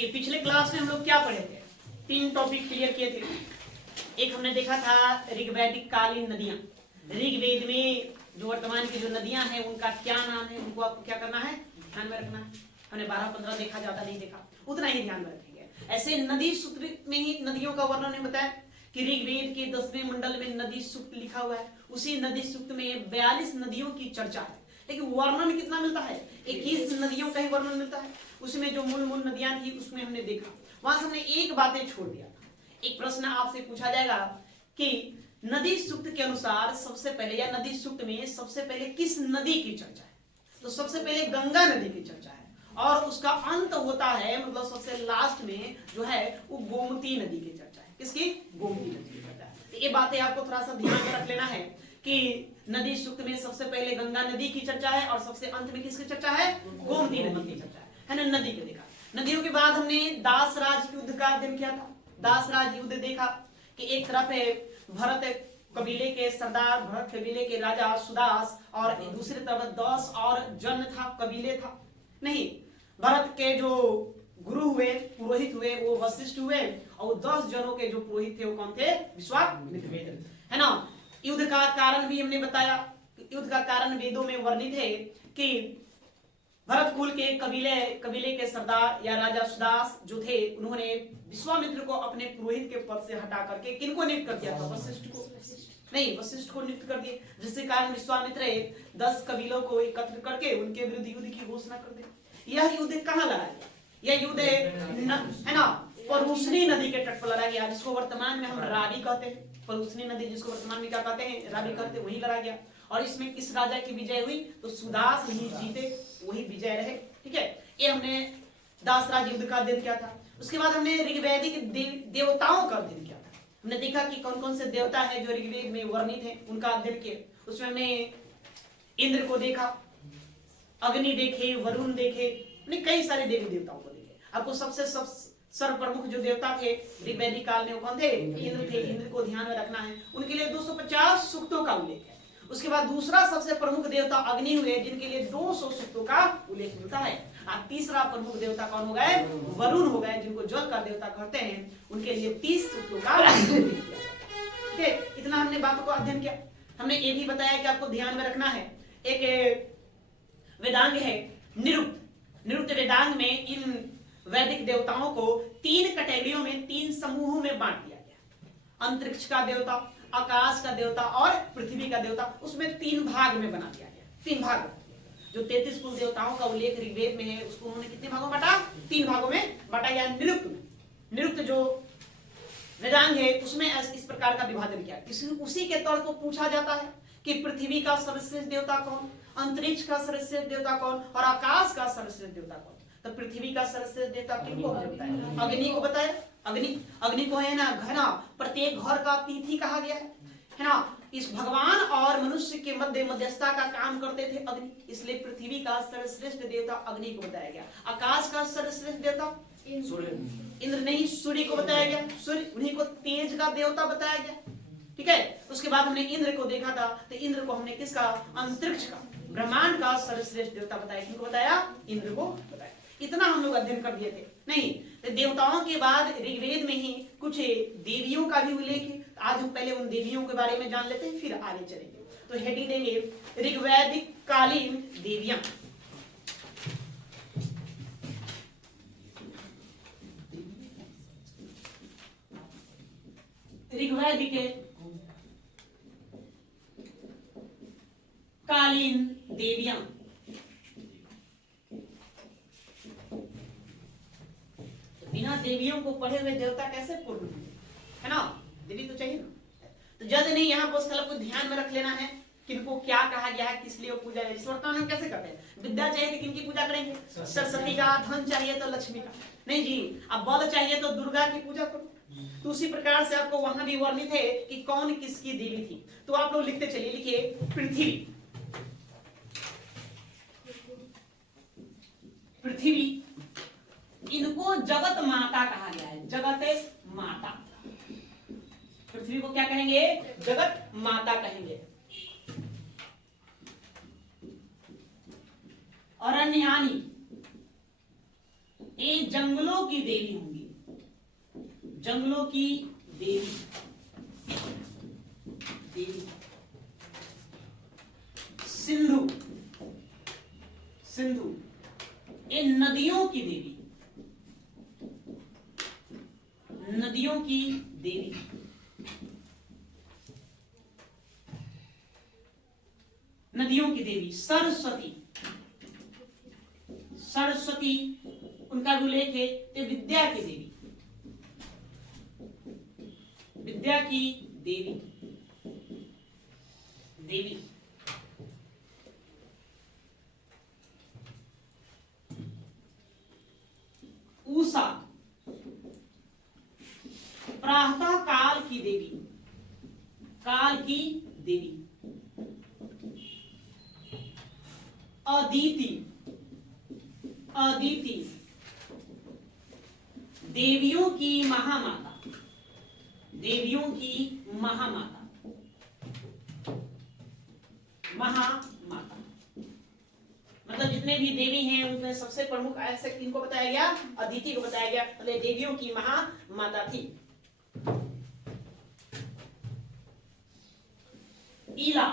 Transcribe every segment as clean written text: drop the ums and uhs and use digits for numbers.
देखिए पिछले क्लास में हम लोग क्या पढ़े थे, 3 टॉपिक क्लियर किए थे। एक हमने देखा था ऋग्वैदिक कालीन नदियां। ऋग्वेद में जो वर्तमान की जो नदियां हैं उनका क्या नाम है, उनको आपको क्या करना है, ध्यान में रखना है। हमने 12-15 देखा, ज्यादा नहीं देखा, उतना ही ध्यान में रखेंगे। ऐसे नदी सूत्र में ही नदियों का वर्णन है बताया कि ऋग्वेद के 10वें मंडल में नदी सूक्त लिखा हुआ है। उसी नदी सूक्त में 42 नदियों की चर्चा है, लेकिन वर्णन कितना मिलता है, 21 नदियों का ही वर्णन मिलता है। उसमें जो मूल मूल नदियां थी उसमें हमने देखा, वहां से हमने एक बातें छोड़ दिया था। एक प्रश्न आपसे पूछा जाएगा कि नदी सूक्त के अनुसार सबसे पहले या नदी सूक्त में सबसे पहले किस नदी की चर्चा है, तो सबसे पहले गंगा नदी की चर्चा है और उसका अंत होता है, मतलब सबसे लास्ट में जो है वो गोमती नदी की चर्चा है। किसकी, गोमती नदी की चर्चा है। तो ये बातें आपको थोड़ा सा ध्यान में रख लेना है कि नदी सूक्त में सबसे पहले गंगा नदी की चर्चा है और सबसे अंत में किसकी चर्चा है, गोमती नदी की चर्चा है ना। नदी को देखा, नदियों के बाद हमने दासराज युद्ध का अध्ययन किया था। दासराज युद्ध देखा कि एक तरफ है भरत कबीले के सरदार, भरत कबीले के राजा सुदास, और दूसरी तरफ दस और जन था, कबीले था नहीं। भरत के जो गुरु हुए, पुरोहित हुए, वो वशिष्ठ हुए, और 10 जनों के जो पुरोहित थे वो कौन थे, विश्वामित्र है ना। युद्ध का कारण भी हमने बताया, युद्ध का कारण वेदों में वर्णित है कि भरत कुल के कबीले के सरदार या राजा सुदास जो थे, उन्होंने विश्वामित्र को अपने पुरोहित के पद से हटा करके किनको नियुक्त कर दिया था, वशिष्ठ को नहीं, वशिष्ठ को नियुक्त कर दिए, जिसके कारण विश्वामित्र 10 कबीलों को एकत्र करके उनके विरुद्ध युद्ध की घोषणा कर दी। यह युद्ध कहाँ लड़ा गया, यह युद्ध है ना परुष्णी नदी के तट पर लड़ा गया, जिसको वर्तमान में हम रावी कहते हैं। परुष्णी नदी जिसको वर्तमान में क्या कहते हैं, रावी कहते हैं, वही लड़ा गया। और इसमें किस राजा की विजय हुई, तो सुदास ही जीते, वही विजय रहे। ठीक है, ये हमने दासराज युद्ध का अध्ययन किया था। उसके बाद हमने ऋग्वैदिक देवताओं का अध्ययन किया था। हमने देखा कि कौन कौन से देवता हैं जो ऋग्वेद में वर्णित हैं, उनका अध्ययन किया। उसमें हमने इंद्र को देखा, अग्नि देखे, वरुण देखे, हमने कई सारे देवी देवताओं को देखे। आपको सबसे सर्वप्रमुख जो देवता थे ऋग्वैदिक काल में वो कौन थे, इंद्र थे। इंद्र को ध्यान में रखना है, उनके लिए 250 सूक्तों का उल्लेख है। उसके बाद दूसरा सबसे प्रमुख देवता अग्नि हुए, जिनके लिए 200 सूक्तों का उल्लेख मिलता है। और तीसरा प्रमुख देवता कौन हो गए, वरुण हो गए, जिनको जल का देवता कहते हैं, उनके लिए 30 सूक्तों का उल्लेख किया जाता है। ठीक है, इतना हमने बातों को अध्ययन किया। हमने ये भी बताया कि आपको ध्यान में रखना है, एक वेदांग है निरुक्त। निरुक्त वेदांग में इन वैदिक देवताओं को 3 कैटेगरियों में, 3 समूहों में बांट दिया गया। अंतरिक्ष का देवता, आकाश का देवता और पृथ्वी का देवता, उसमें 3 भाग में बना दिया गया। 3 भाग, जो 33 कुल देवताओं का उल्लेख ऋग्वेद में है, उसको उन्होंने कितने भागों में बांटा, 3 भागों में बांटा गया। निरुक्त में, निरुक्त जो वेदांग है उसमें इस प्रकार का विभाजन किया। उसी के तौर पर पूछा जाता है कि पृथ्वी का सर्वश्रेष्ठ देवता कौन, अंतरिक्ष का सर्वश्रेष्ठ देवता कौन और आकाश का सर्वश्रेष्ठ देवता कौन। तो पृथ्वी का सर्वश्रेष्ठ देवता किनको बताया, अग्नि को बताया। अग्नि को है ना प्रत्येक घर का अतिथि कहा गया है ना। इस भगवान और मनुष्य के मध्य मध्यस्थता का काम करते थे अग्नि, इसलिए पृथ्वी का सर्वश्रेष्ठ देवता अग्नि को बताया गया। आकाश का सर्वश्रेष्ठ देवता इंद्र नहीं, सूर्य को बताया गया। सूर्य, उन्हीं को तेज का देवता बताया गया। ठीक है, उसके बाद हमने इंद्र को देखा था, तो इंद्र को हमने किसका, अंतरिक्ष का, ब्रह्मांड का सर्वश्रेष्ठ देवता बताया। किनको बताया, इंद्र को बताया। इतना हम लोग अध्ययन कर दिए थे। नहीं, तो देवताओं के बाद ऋग्वेद में ही कुछ देवियों का भी उल्लेख है। आज हम पहले उन देवियों के बारे में जान लेते हैं, फिर आगे चलेंगे। तो हेडिंग देंगे ऋग्वैदिक कालीन देवियां। ऋग्वैदिक कालीन देवियां। बिना देवियों को पढ़े हुए देवता कैसे पूर्ण है ना, देवी तो चाहिए ना। तो जज नहीं, यहाँ पर आपको ध्यान में रख लेना है किनको क्या कहा गया है, किस लिए पूजा है। वर्तमान हम कैसे करते हैं, विद्या चाहिए तो किनकी पूजा करेंगे, सरस्वती का। धन चाहिए तो लक्ष्मी का। नहीं जी, अब बल चाहिए तो दुर्गा की पूजा करो। तो उसी प्रकार से आपको वहां भी वर्णित है कि कौन किसकी देवी थी। तो आप लोग लिखते चलिए, लिखिए पृथ्वी। पृथ्वी, इनको जगत माता कहा गया है, जगत माता। पृथ्वी को क्या कहेंगे, जगत माता कहेंगे। अरण्यानी, ये जंगलों की देवी होंगी, जंगलों की देवी, देवी। सिंधु, सिंधु ये नदियों की देवी, नदियों की देवी। नदियों की देवी सरस्वती, सरस्वती उनका उल्लेख है तो विद्या की देवी, विद्या की देवी, देवी। उषा प्रातः काल की देवी, काल की देवी। अदिति, अदिति देवियों की महामाता, देवियों की महामाता, महामाता। मतलब जितने भी देवी हैं उनमें सबसे प्रमुख ऐसे किनको बताया गया, अदिति को बताया गया, मतलब देवियों की महामाता थी। ईला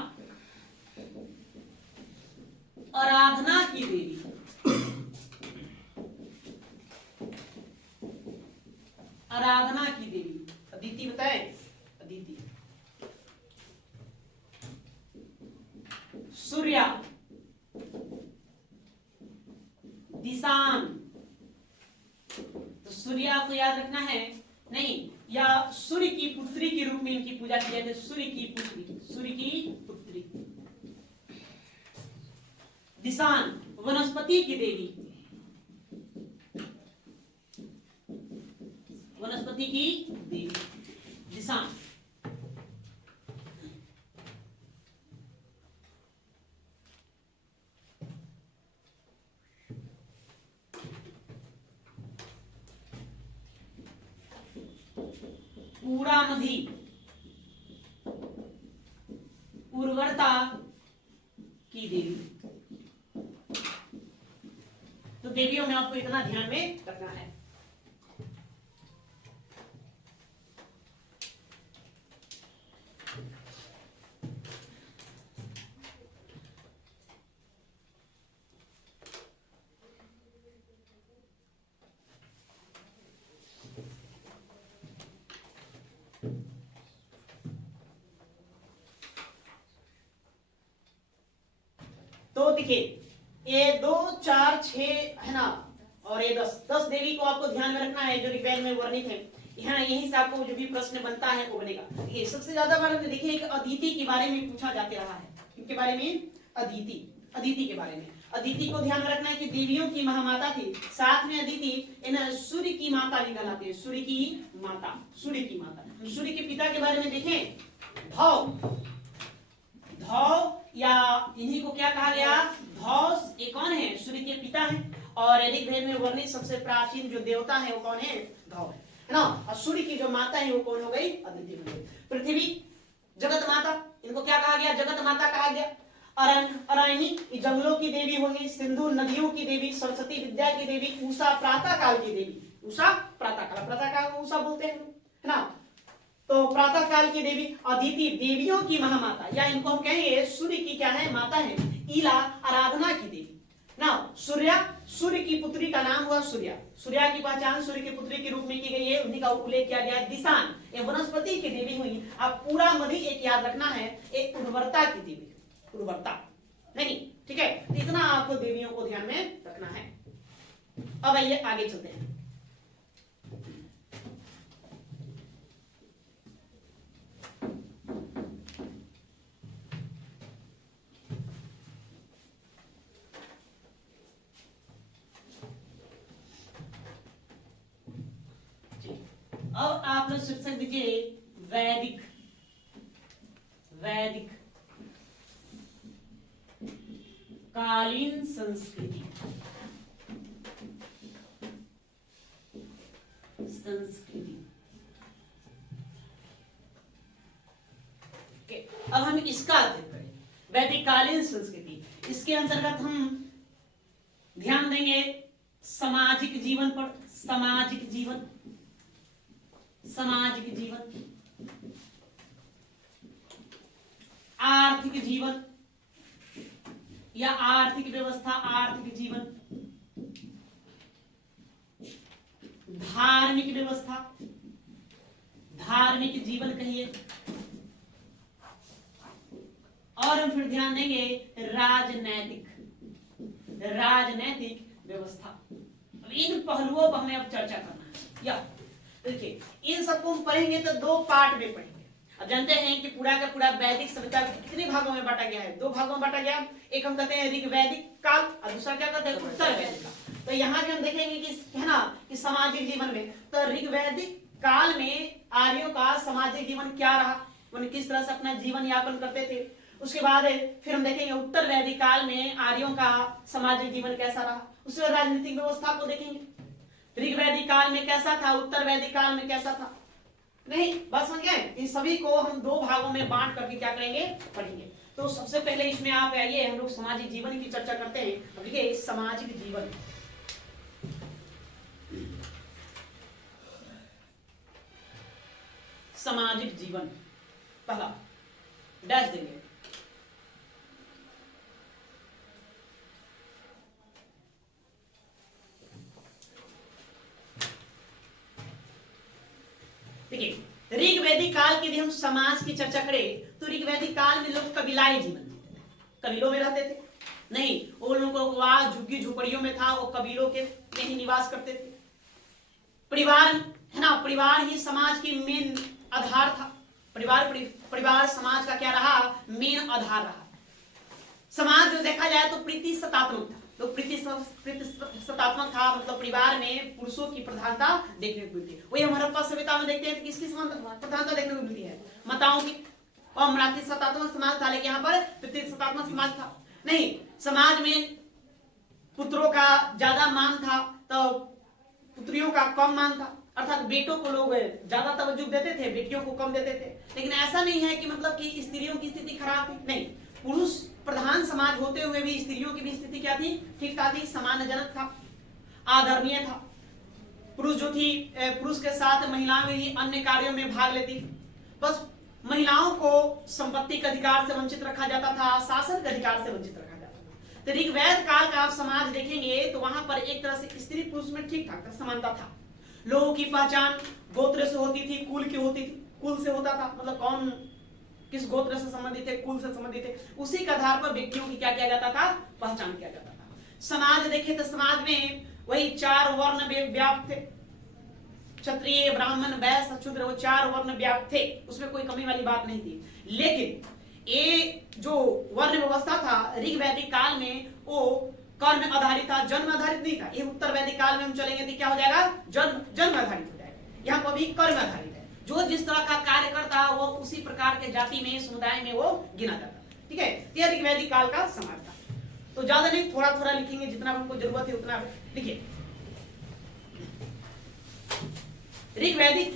आराधना की देवी, आराधना की देवी। अदिति बताए, अदिति। सूर्या दिशान, तो सूर्या को याद रखना है नहीं, या सूर्य की पुत्री के रूप में इनकी पूजा की जाती है, सूर्य की पुत्री, सूर्य की पुत्री। दिशान वनस्पति की देवी, वनस्पति की देवी दिशान। पूरा नदी उर्वरता की देवी। तो देवियों में आपको इतना ध्यान में रखना है। तो देखिए ये 2 4 6 है ना, और ये 10 देवी को आपको ध्यान में रखना है जो ऋग्वेद में वर्णित है। यहाँ यहीं से आपको जो भी प्रश्न बनता है वो बनेगा। ये सबसे ज्यादा बार देखिए एक अदिति के बारे में पूछा जाते रहा है। किसके बारे में? अदिति, अदिति के बारे में। अदिति को ध्यान में रखना है कि देवियों की महामाता थी। साथ में अदिति इन सूर्य की माता भी कहलाती है, सूर्य की माता, सूर्य की माता। सूर्य के पिता के बारे में देखें, धौ, धौ या इन्हीं को क्या कहा गया? धौस। ये कौन है? सूर्य के पिता हैं। और ऋग्वेद में वर्णित सबसे प्राचीन जो देवता है वो कौन है? धौ है ना। और सूर्य की जो माता है वो कौन हो गई? अदिति हो गई। पृथ्वी जगत माता, इनको क्या कहा गया? जगत माता कहा गया। अरण्य जंगलों की देवी होगी। सिंधु नदियों की देवी। सरस्वती विद्या की देवी। उषा प्रातः काल की देवी। उषा प्रातः काल, प्रातः काल को उषा बोलते हैं है ना। तो प्रातः काल की देवी अदिति देवियों की महामाता, या इनको हम कहेंगे सूर्य की क्या है? माता है। ईला आराधना की देवी ना। सूर्या, सूर्य की पुत्री का नाम हुआ सूर्या। सूर्या की पहचान सूर्य की पुत्री के रूप में की गई है, उन्हीं का उल्लेख किया गया है। दिशान ये वनस्पति की देवी हुई। अब पूरा मधी एक याद रखना है, एक उर्वरता की देवी, उर्वरता नहीं, ठीक है। तो इतना आपको देवियों को ध्यान में रखना है। अब आइए आगे चलते हैं। अब आप लोग शीर्षक दीजिए वैदिक, वैदिक कालीन संस्कृति, संस्कृति। अब हम इसका अध्ययन करें, वैदिक कालीन संस्कृति। इसके अंतर्गत हम ध्यान देंगे सामाजिक जीवन पर, सामाजिक जीवन, सामाजिक जीवन, आर्थिक जीवन या आर्थिक व्यवस्था, आर्थिक जीवन, धार्मिक व्यवस्था, धार्मिक जीवन कहिए, और हम फिर ध्यान देंगे राजनैतिक, राजनैतिक व्यवस्था। अब इन पहलुओं पर हमें अब चर्चा करना है। या देखिए, इन सबको हम पढ़ेंगे तो दो पार्ट में पढ़ेंगे। अब जानते हैं कि पूरा का पूरा वैदिक सभ्यता कितने भागों में बांटा गया है? दो भागों में बांटा गया। एक हम कहते हैं ऋग्वैदिक काल और दूसरा क्या कहते हैं? उत्तर वैदिक काल। तो यहाँ भी हम देखेंगे कि है ना कि सामाजिक जीवन में, तो ऋग्वैदिक काल में आर्यों का सामाजिक जीवन क्या रहा, उन्हें किस तरह से अपना जीवन यापन करते थे। उसके बाद फिर हम देखेंगे उत्तर वैदिक काल में आर्यों का सामाजिक जीवन कैसा रहा, उसके बाद राजनीतिक व्यवस्था को देखेंगे। ऋग्वैदिक काल में कैसा था, उत्तर वैदिक काल में कैसा था। नहीं, बात समझ गए? इन सभी को हम दो भागों में बांट करके क्या करेंगे, पढ़ेंगे। तो सबसे पहले इसमें आप आइए, हम लोग सामाजिक जीवन की चर्चा करते हैं। अब देखिए सामाजिक जीवन, सामाजिक जीवन पहला डैश देंगे। देखिए ऋग्वैदिक काल की यदि हम समाज की चर्चा करें तो ऋग्वैदिक काल में लोग कबीलाई जीवन जीते थे, कबीलों में रहते थे। नहीं, वो लोगों को झुग्गी झोपड़ियों में था, वो कबीलों के में ही निवास करते थे। परिवार है ना, परिवार ही समाज की मेन आधार था। परिवार समाज का क्या रहा, मेन आधार रहा। समाज जो देखा जाए तो प्रीति सतात्मक था, तो प्रीति सतात्मक था, मतलब परिवार में पुरुषों की प्रधानता देखने को मिलती है। वही हम हड़प्पा सभ्यता में देखते हैं किसकी प्रधानता देखने को मिलती है, माताओं की। और मराठी सतात्मक समाज था, लेकिन यहाँ पर प्रीति सतात्मक समाज था। नहीं, समाज में पुत्रों का ज्यादा मान था तो पुत्रियों का कम मान था, अर्थात बेटों को लोग ज्यादा तवज्जो देते थे, बेटियों को कम देते थे। लेकिन ऐसा नहीं है कि मतलब कि स्त्रियों की स्थिति खराब थी, नहीं, पुरुष प्रधान समाज होते हुए भी स्त्रियों की भी स्थिति क्या थी, ठीक ठाक थी, सम्मानजनक था, आदरणीय था। पुरुष जो थी, पुरुष के साथ महिलाएं भी अन्य कार्यों में भाग लेती थी। बस महिलाओं को संपत्ति के अधिकार से वंचित रखा जाता था, शासन के अधिकार से वंचित रखा जाता था। तो ऋग्वैद काल का आप समाज देखेंगे तो वहां पर एक तरह से स्त्री पुरुष में ठीक ठाक समानता था। लोगों की पहचान गोत्र से होती थी, कुल की होती थी, कुल से होता था, मतलब कौन किस गोत्र से संबंधित है, कुल से संबंधित है, उसी के आधार पर व्यक्तियों की क्या किया जाता था, पहचान किया जाता था। समाज देखे तो समाज में वही 4 वर्ण व्याप्त थे, क्षत्रिय ब्राह्मण वैश्य शूद्र, वो 4 वर्ण व्याप्त थे, उसमें कोई कमी वाली बात नहीं थी। लेकिन ये जो वर्ण व्यवस्था था ऋग्वैदिक काल में, वो कर्म आधारित था, जन्म आधारित नहीं था। ये उत्तर वैदिक काल में हम चलेंगे तो क्या हो जाएगा, जन्म आधारित हो जाएगा। यहाँ पर भी कर्म आधारित है, जो जिस तरह का कार्य करता वो उसी प्रकार के जाति में, समुदाय में वो गिना जाता। ठीक है, यह ऋग्वैदिक काल का समाज था। तो ज्यादा नहीं, थोड़ा थोड़ा लिखेंगे, जितना हमको जरूरत है उतना लिखिए। ऋग्वैदिक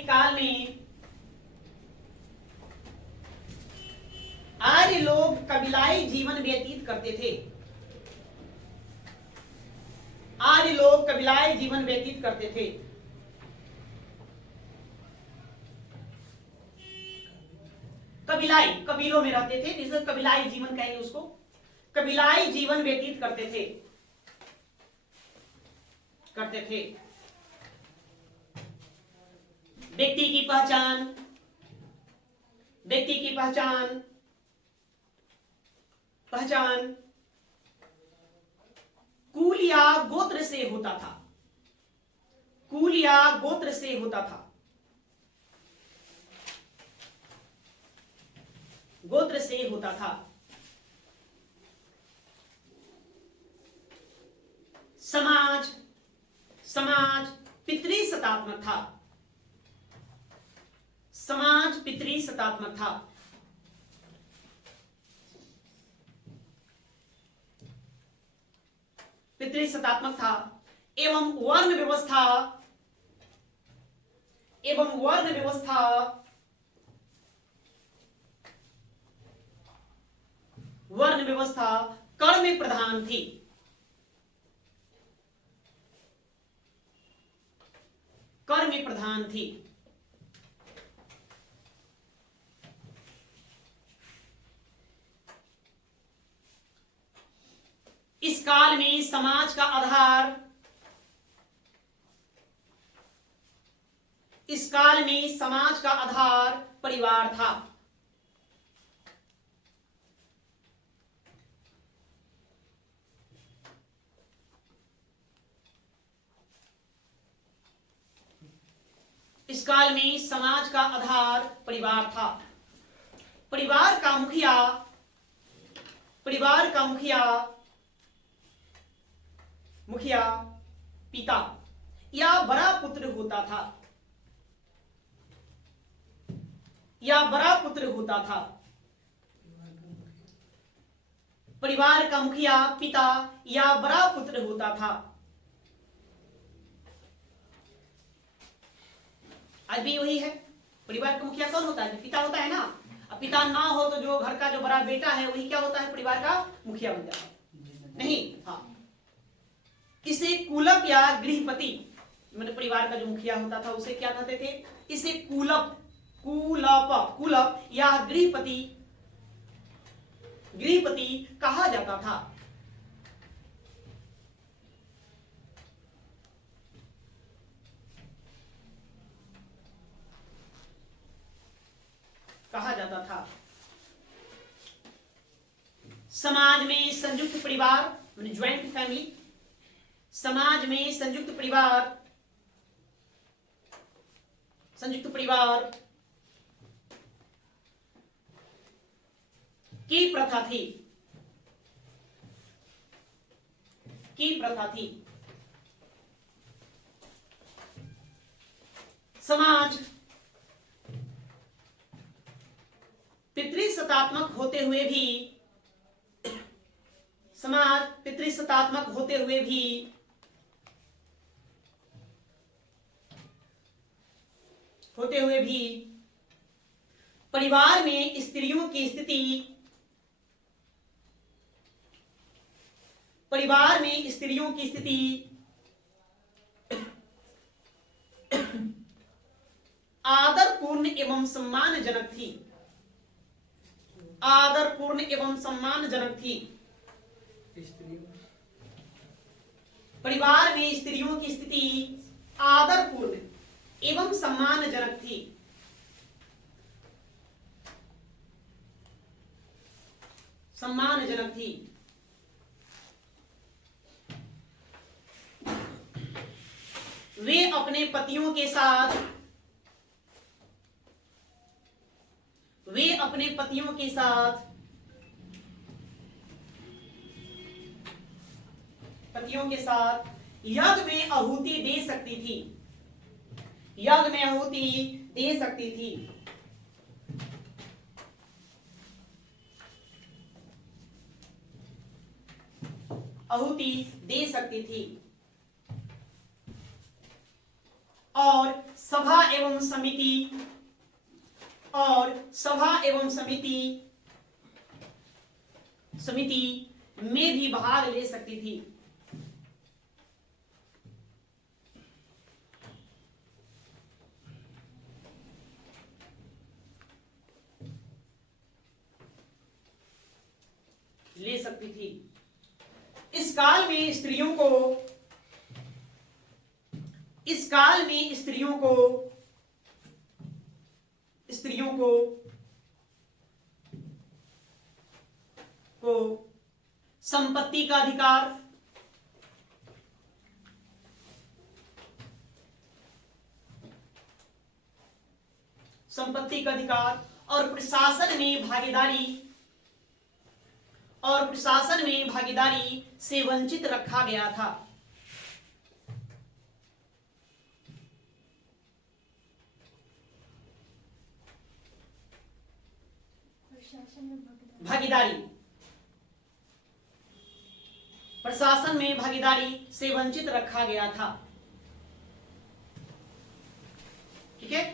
काल में आर्य लोग कबीलाई जीवन व्यतीत करते थे। आर्य लोग कबीलाई जीवन व्यतीत करते थे। कबीलाई, कबीलों में रहते थे, जिसे कबीलाई जीवन कहेंगे, उसको कबीलाई जीवन व्यतीत करते थे। व्यक्ति की पहचान कुल या गोत्र से होता था। गोत्र से होता था। समाज पितृसत्तात्मक था। पितृसत्तात्मक था एवं वर्ण व्यवस्था वर्ण व्यवस्था कर में प्रधान थी। कर में प्रधान थी। इस काल में समाज का आधार, इस काल में समाज का आधार परिवार था। इस काल में समाज का आधार परिवार था। परिवार का मुखिया, परिवार का मुखिया मुखिया पिता या बड़ा पुत्र होता था, या बड़ा पुत्र होता था। परिवार का मुखिया पिता या बड़ा पुत्र होता था। आज भी वही है। परिवार का मुखिया कौन होता है? पिता होता है ना। अब पिता ना हो तो जो घर का जो बड़ा बेटा है वही क्या होता है? परिवार का मुखिया बन जाता है। नहीं, हाँ, इसे कुलप या गृहपति, मतलब परिवार का जो मुखिया होता था उसे क्या कहते थे? इसे कुलप, कुलप, कुलप या गृहपति, गृहपति कहा जाता था। कहा जाता था। समाज में संयुक्त परिवार, ज्वाइंट फैमिली, समाज में संयुक्त परिवार, संयुक्त परिवार की प्रथा थी, की प्रथा थी। समाज पितृसत्तात्मक होते हुए भी, समाज पितृसत्तात्मक होते हुए भी परिवार में स्त्रियों की स्थिति, परिवार में स्त्रियों की स्थिति आदरपूर्ण एवं सम्मानजनक थी, आदरपूर्ण एवं सम्मानजनक थी। परिवार में स्त्रियों की स्थिति आदरपूर्ण एवं सम्मानजनक थी। सम्मानजनक थी। वे अपने पतियों के साथ, वे अपने पतियों के साथ, पतियों के साथ यज्ञ में आहुति दे सकती थी, यज्ञ में आहुति दे सकती थी। आहुति दे सकती थी। और सभा एवं समिति, और सभा एवं समिति, समिति में भी भाग ले सकती थी। ले सकती थी। इस काल में स्त्रियों को, इस काल में स्त्रियों को, स्त्रियों को संपत्ति का अधिकार, संपत्ति का अधिकार और प्रशासन में भागीदारी, और प्रशासन में भागीदारी से वंचित रखा गया था। भागीदारी, प्रशासन में भागीदारी से वंचित रखा गया था। ठीक है,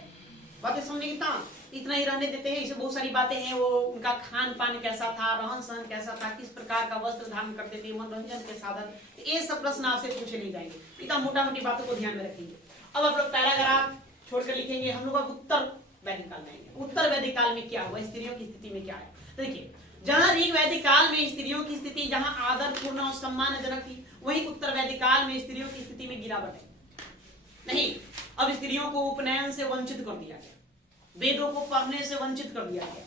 बातें समझने की था। इतना ही रहने देते हैं। इससे बहुत सारी बातें हैं, वो उनका खान पान कैसा था, रहन सहन कैसा था, किस प्रकार का वस्त्र धारण करते थे, मनोरंजन के साधन, ये सब प्रश्न आपसे पूछे नहीं जाएंगे। इतना मोटा मोटी बातों को ध्यान में रखेंगे। अब आप लोग पैराग्राफ छोड़कर लिखेंगे। हम लोग अब उत्तर वैदिक काल में आएंगे। उत्तर वैदिक काल में क्या हुआ, स्त्रियों की स्थिति में क्या है। देखिए, जहां ऋग वैदिक काल में स्त्रियों की स्थिति जहां आदरपूर्ण और सम्मानजनक थी, वहीं उत्तर वैदिक काल में स्त्रियों की स्थिति में गिरावट है। नहीं, अब स्त्रियों को उपनयन से वंचित कर दिया गया, वेदों को पढ़ने से वंचित कर दिया गया,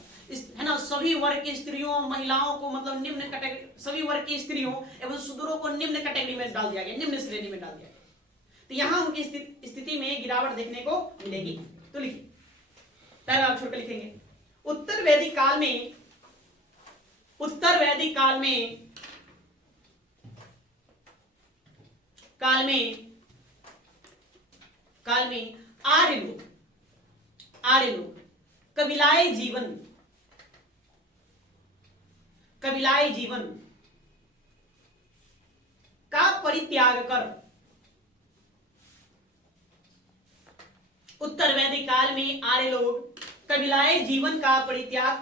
है ना। सभी वर्ग की स्त्रियों, महिलाओं को मतलब निम्न कैटेगरी, सभी वर्ग की स्त्रियों एवं शूद्रों को निम्न कैटेगरी में डाल दिया गया, निम्न श्रेणी में डाल दिया गया। तो यहां उनकी स्थिति में गिरावट देखने को मिलेगी। तो लिखिए, पैराग्राफ छोड़कर लिखेंगे। उत्तर वैदिक काल में, उत्तर वैदिक काल में आर्य लोग कबीलाई जीवन का परित्याग कर, उत्तर वैदिक काल में आर्य लोग कबीलाई जीवन का परित्याग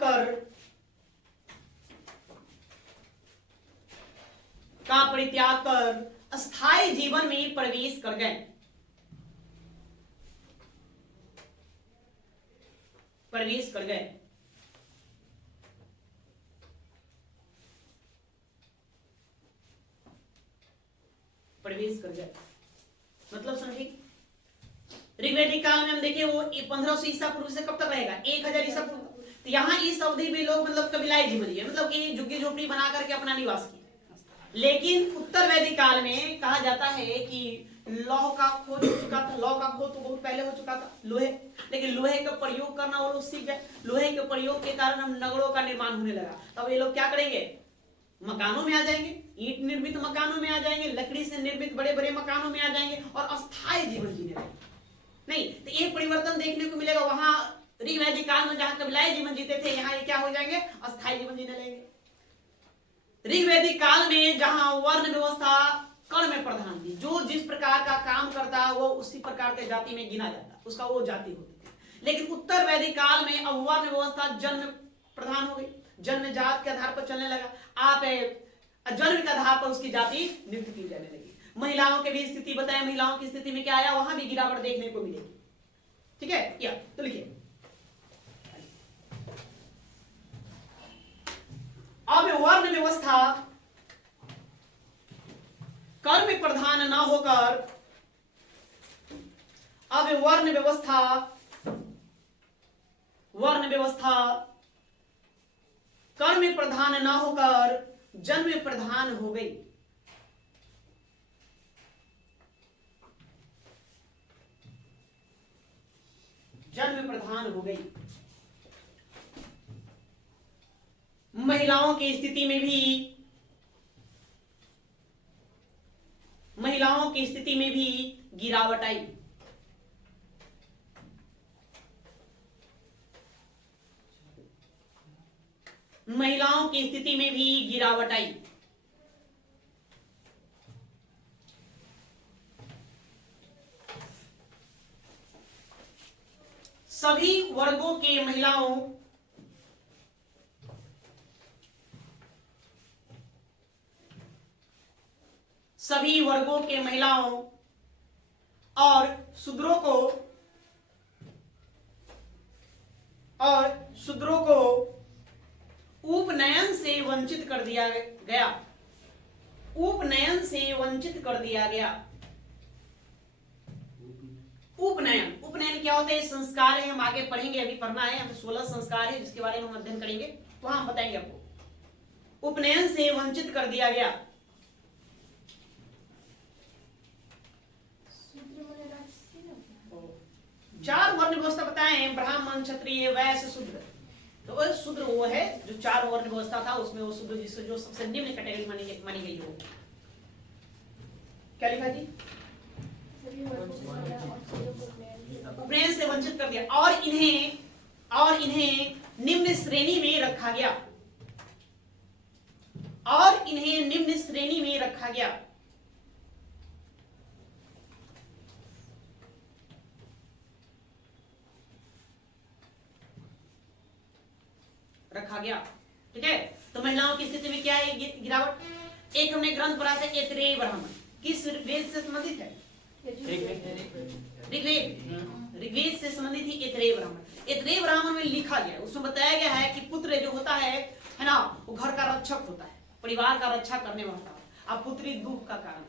कर अस्थायी जीवन में प्रवेश कर गए। मतलब समझिए, ऋग्वैदिक काल में हम देखें वो 1500 ईसा पूर्व से कब तक रहेगा, 1000 ईसा पूर्व। तो यहाँ इस अवधि में लोग मतलब कबीलाई जीवन जिए, मतलब कि झुग्गी झोपड़ी बना करके अपना निवास किया। लेकिन उत्तर वैदिक काल में कहा जाता है कि लौह का खोज हो चुका था। लौह का खोज तो बहुत पहले हो चुका था, लोहे, लेकिन लोहे का प्रयोग करना वो लोग सीख गए। लोहे के प्रयोग के कारण हम नगरों का निर्माण होने लगा। तब ये लोग क्या करेंगे, मकानों में आ जाएंगे, ईंट निर्मित मकानों में आ जाएंगे, लकड़ी से निर्मित बड़े बड़े मकानों में आ जाएंगे और अस्थायी जीवन जीने लगेंगे। नहीं, तो ये परिवर्तन देखने को मिलेगा। वहां ऋग वैदिक काल में जहां कबीलाई जीवन जीते थे, यहाँ ये क्या हो जाएंगे, अस्थायी जीवन जीने लगेंगे। ऋग वैदिक काल में जहां वर्ण व्यवस्था कर्ण में प्रधान थी, जो जिस प्रकार का काम करता वो उसी प्रकार के जाति में गिना जाता, उसका वो जाति होती थी। लेकिन उत्तर वैदिक काल में अब वर्ण व्यवस्था जन्म प्रधान हो गई, जन्म जात के आधार पर चलने लगा। आप जन्म के आधार पर उसकी जाति नियुक्त की जाने लगी। महिलाओं के भी स्थिति बताएं, महिलाओं की स्थिति में क्या आया, वहां भी गिरावट देखने को मिलेगी। ठीक है, या तो लिखिए, अब वर्ण व्यवस्था कर्म प्रधान ना होकर, अब वर्ण व्यवस्था कर्म प्रधान ना होकर जन्म प्रधान हो गई। जन्म प्रधान हो गई। महिलाओं की स्थिति में भी गिरावट आई। महिलाओं की स्थिति में भी गिरावट आई। सभी वर्गों के महिलाओं और शूद्रों को उपनयन से वंचित कर दिया गया। उपनयन क्या होता है, संस्कार है, हम आगे पढ़ेंगे, अभी पढ़ना है, हमें 16 संस्कार है जिसके बारे में हम अध्ययन करेंगे, तो हम बताएंगे आपको। उपनयन से वंचित कर दिया गया। चार वर्ण व्यवस्था बताएं, ब्राह्मण, क्षत्रिय, वैश्य, शूद्र। तो शूद्र वो है जो चार वर्ण व्यवस्था था, उसमें वो शूद्र जिससे जो सबसे निम्न कैटेगरी मानी गई हो। क्या लिखा जी, उपनयन से वंचित कर दिया और इन्हें निम्न श्रेणी में रखा गया। रखा गया। ठीक है, तो महिलाओं की स्थिति में क्या है गिरावट। एक हमने ग्रंथ पढ़ा था ऐतरेय ब्राह्मण, किस वेद से संबंधित है? ऋग्वेद से संबंधित ही ऐतरेय ब्राह्मण। ऐतरेय ब्राह्मण में लिखा गया, उसमें बताया गया है कि पुत्र जो होता है ना, वो घर का रक्षक होता है, परिवार का रक्षा करने वाला होता है, अब पुत्री दुख का कारण,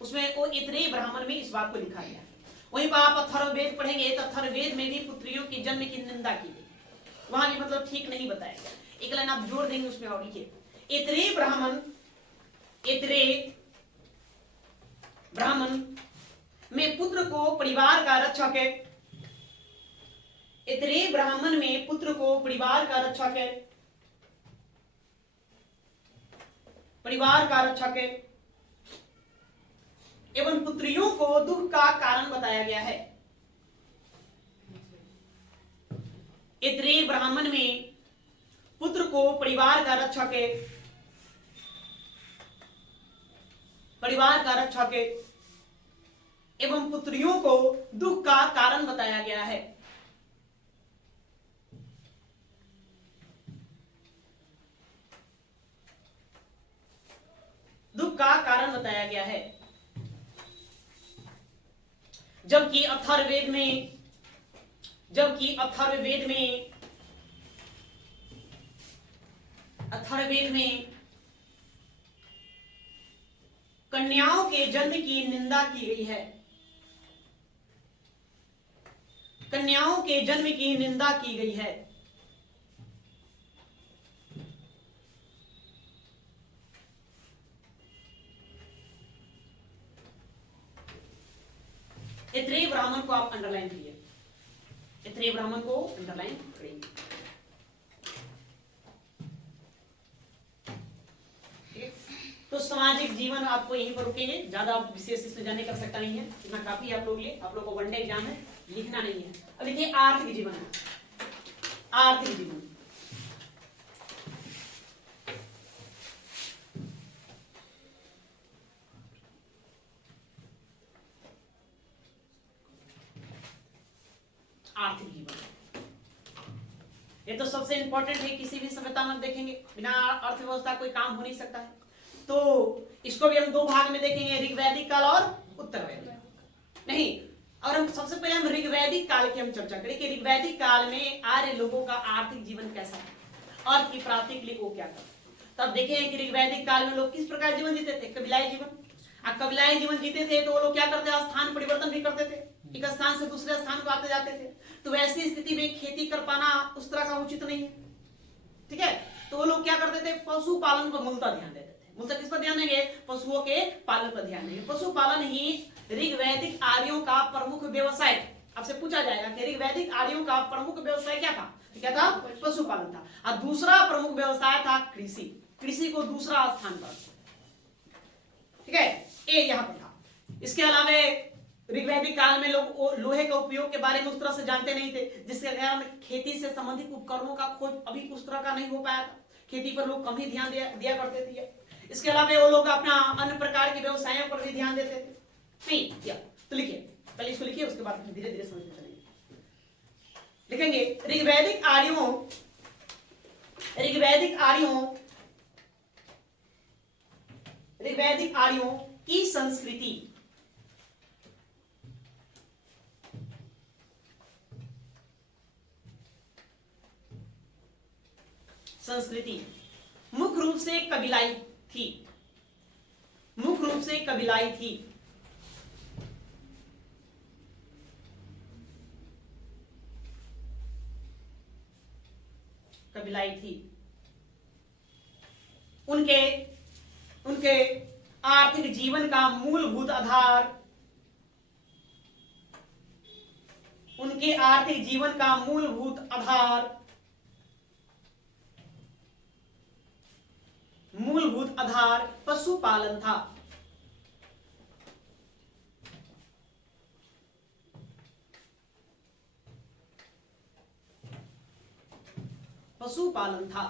उसमें वो ऐतरेय ब्राह्मण में इस बात को लिखा गया है। वहीं पर आप अथर्ववेद पढ़ेंगे तो अथर्ववेद में भी पुत्रियों के जन्म की निंदा की गई, वहां भी मतलब ठीक नहीं बताया गया। एक लाइन आप जोड़ देंगे उसमें और लिखिए, ऐतरेय ब्राह्मण, ऐतरेय ब्राह्मण में पुत्र को परिवार का रक्षक है, ऐतरेय ब्राह्मण में पुत्र को परिवार का रक्षक है, परिवार का रक्षक है एवं पुत्रियों को दुख का कारण बताया गया है। ऐतरेय ब्राह्मण में पुत्र को परिवार का रक्षक है, परिवार का रक्षक है एवं पुत्रियों को दुख का कारण बताया गया है। दुख का कारण बताया गया है। जबकि अथर्ववेद में, अथर्ववेद में कन्याओं के जन्म की निंदा की गई है, कन्याओं के जन्म की निंदा की गई है। ऐतरेय ब्राह्मण को आप अंडरलाइन करिए, ऐतरेय ब्राह्मण को अंडरलाइन करेंगे। तो सामाजिक जीवन आपको यहीं पर रुकेंगे, ज्यादा आप विशेष इसमें जाने कर सकता नहीं है, इतना काफी आप लोग लिए, आप लोग को वनडे एग्जाम है, लिखना नहीं है। अब देखिए आर्थिक जीवन है, आर्थिक जीवन, आर्थिक जीवन ये तो सबसे इंपॉर्टेंट है। किसी भी सभ्यता में देखेंगे बिना अर्थव्यवस्था कोई काम हो नहीं सकता है। तो इसको भी हम दो भाग में देखेंगे, ऋग्वैदिक काल और उत्तर वैदिक। नहीं, और हम सबसे पहले हम ऋग्वैदिक काल की हम चर्चा करें कि ऋग्वैदिक काल में आर्य लोगों का आर्थिक जीवन कैसा है, अर्थ की प्राप्ति के लिए वो क्या करते। तब देखें कि ऋग्वैदिक काल में लोग किस प्रकार जीवन जीते थे, कबीलाई जीवन। कबीलाई जीवन जीते थे तो वो लोग क्या करते, स्थान परिवर्तन भी करते थे, एक स्थान से दूसरे स्थान पर आते जाते थे। तो वैसी स्थिति में खेती कर पाना उस तरह का उचित नहीं है। ठीक है, तो वो लोग क्या करते थे, पशुपालन पर मूलतः ध्यान देते थे। मूलतः किस पर ध्यान देंगे, पशुओं के पालन पर ध्यान देंगे। पशुपालन ही ऋग्वैदिक आर्यों का प्रमुख व्यवसाय। आपसे पूछा जाएगा कि ऋग्वैदिक आर्यों का प्रमुख व्यवसाय क्या था, क्या था, पशुपालन था। और दूसरा प्रमुख व्यवसाय था कृषि, कृषि को दूसरा स्थान पर। ठीक है, ये यहां पर था। इसके अलावा ऋग्वैदिक काल में लोग लोहे का उपयोग के बारे में उस तरह से जानते नहीं थे, जिसके कारण खेती से संबंधित उपकरणों का खोज अभी उस तरह का नहीं हो पाया था। खेती पर लोग कम ही ध्यान दिया करते थे। इसके अलावा वो लोग अपना अन्य प्रकार के व्यवसायों पर भी ध्यान देते थे। नहीं किया तो लिखिए, पहले इसको लिखिए, उसके बाद धीरे धीरे समझते चलेंगे। लिखेंगे ऋग्वैदिक आर्यों की संस्कृति मुख्य रूप से कबीलाई थी, मुख्य रूप से कबीलाई थी। कबीलाई थी। उनके आर्थिक जीवन का मूलभूत आधार, उनके आर्थिक जीवन का मूलभूत आधार पशुपालन था। पशुपालन था।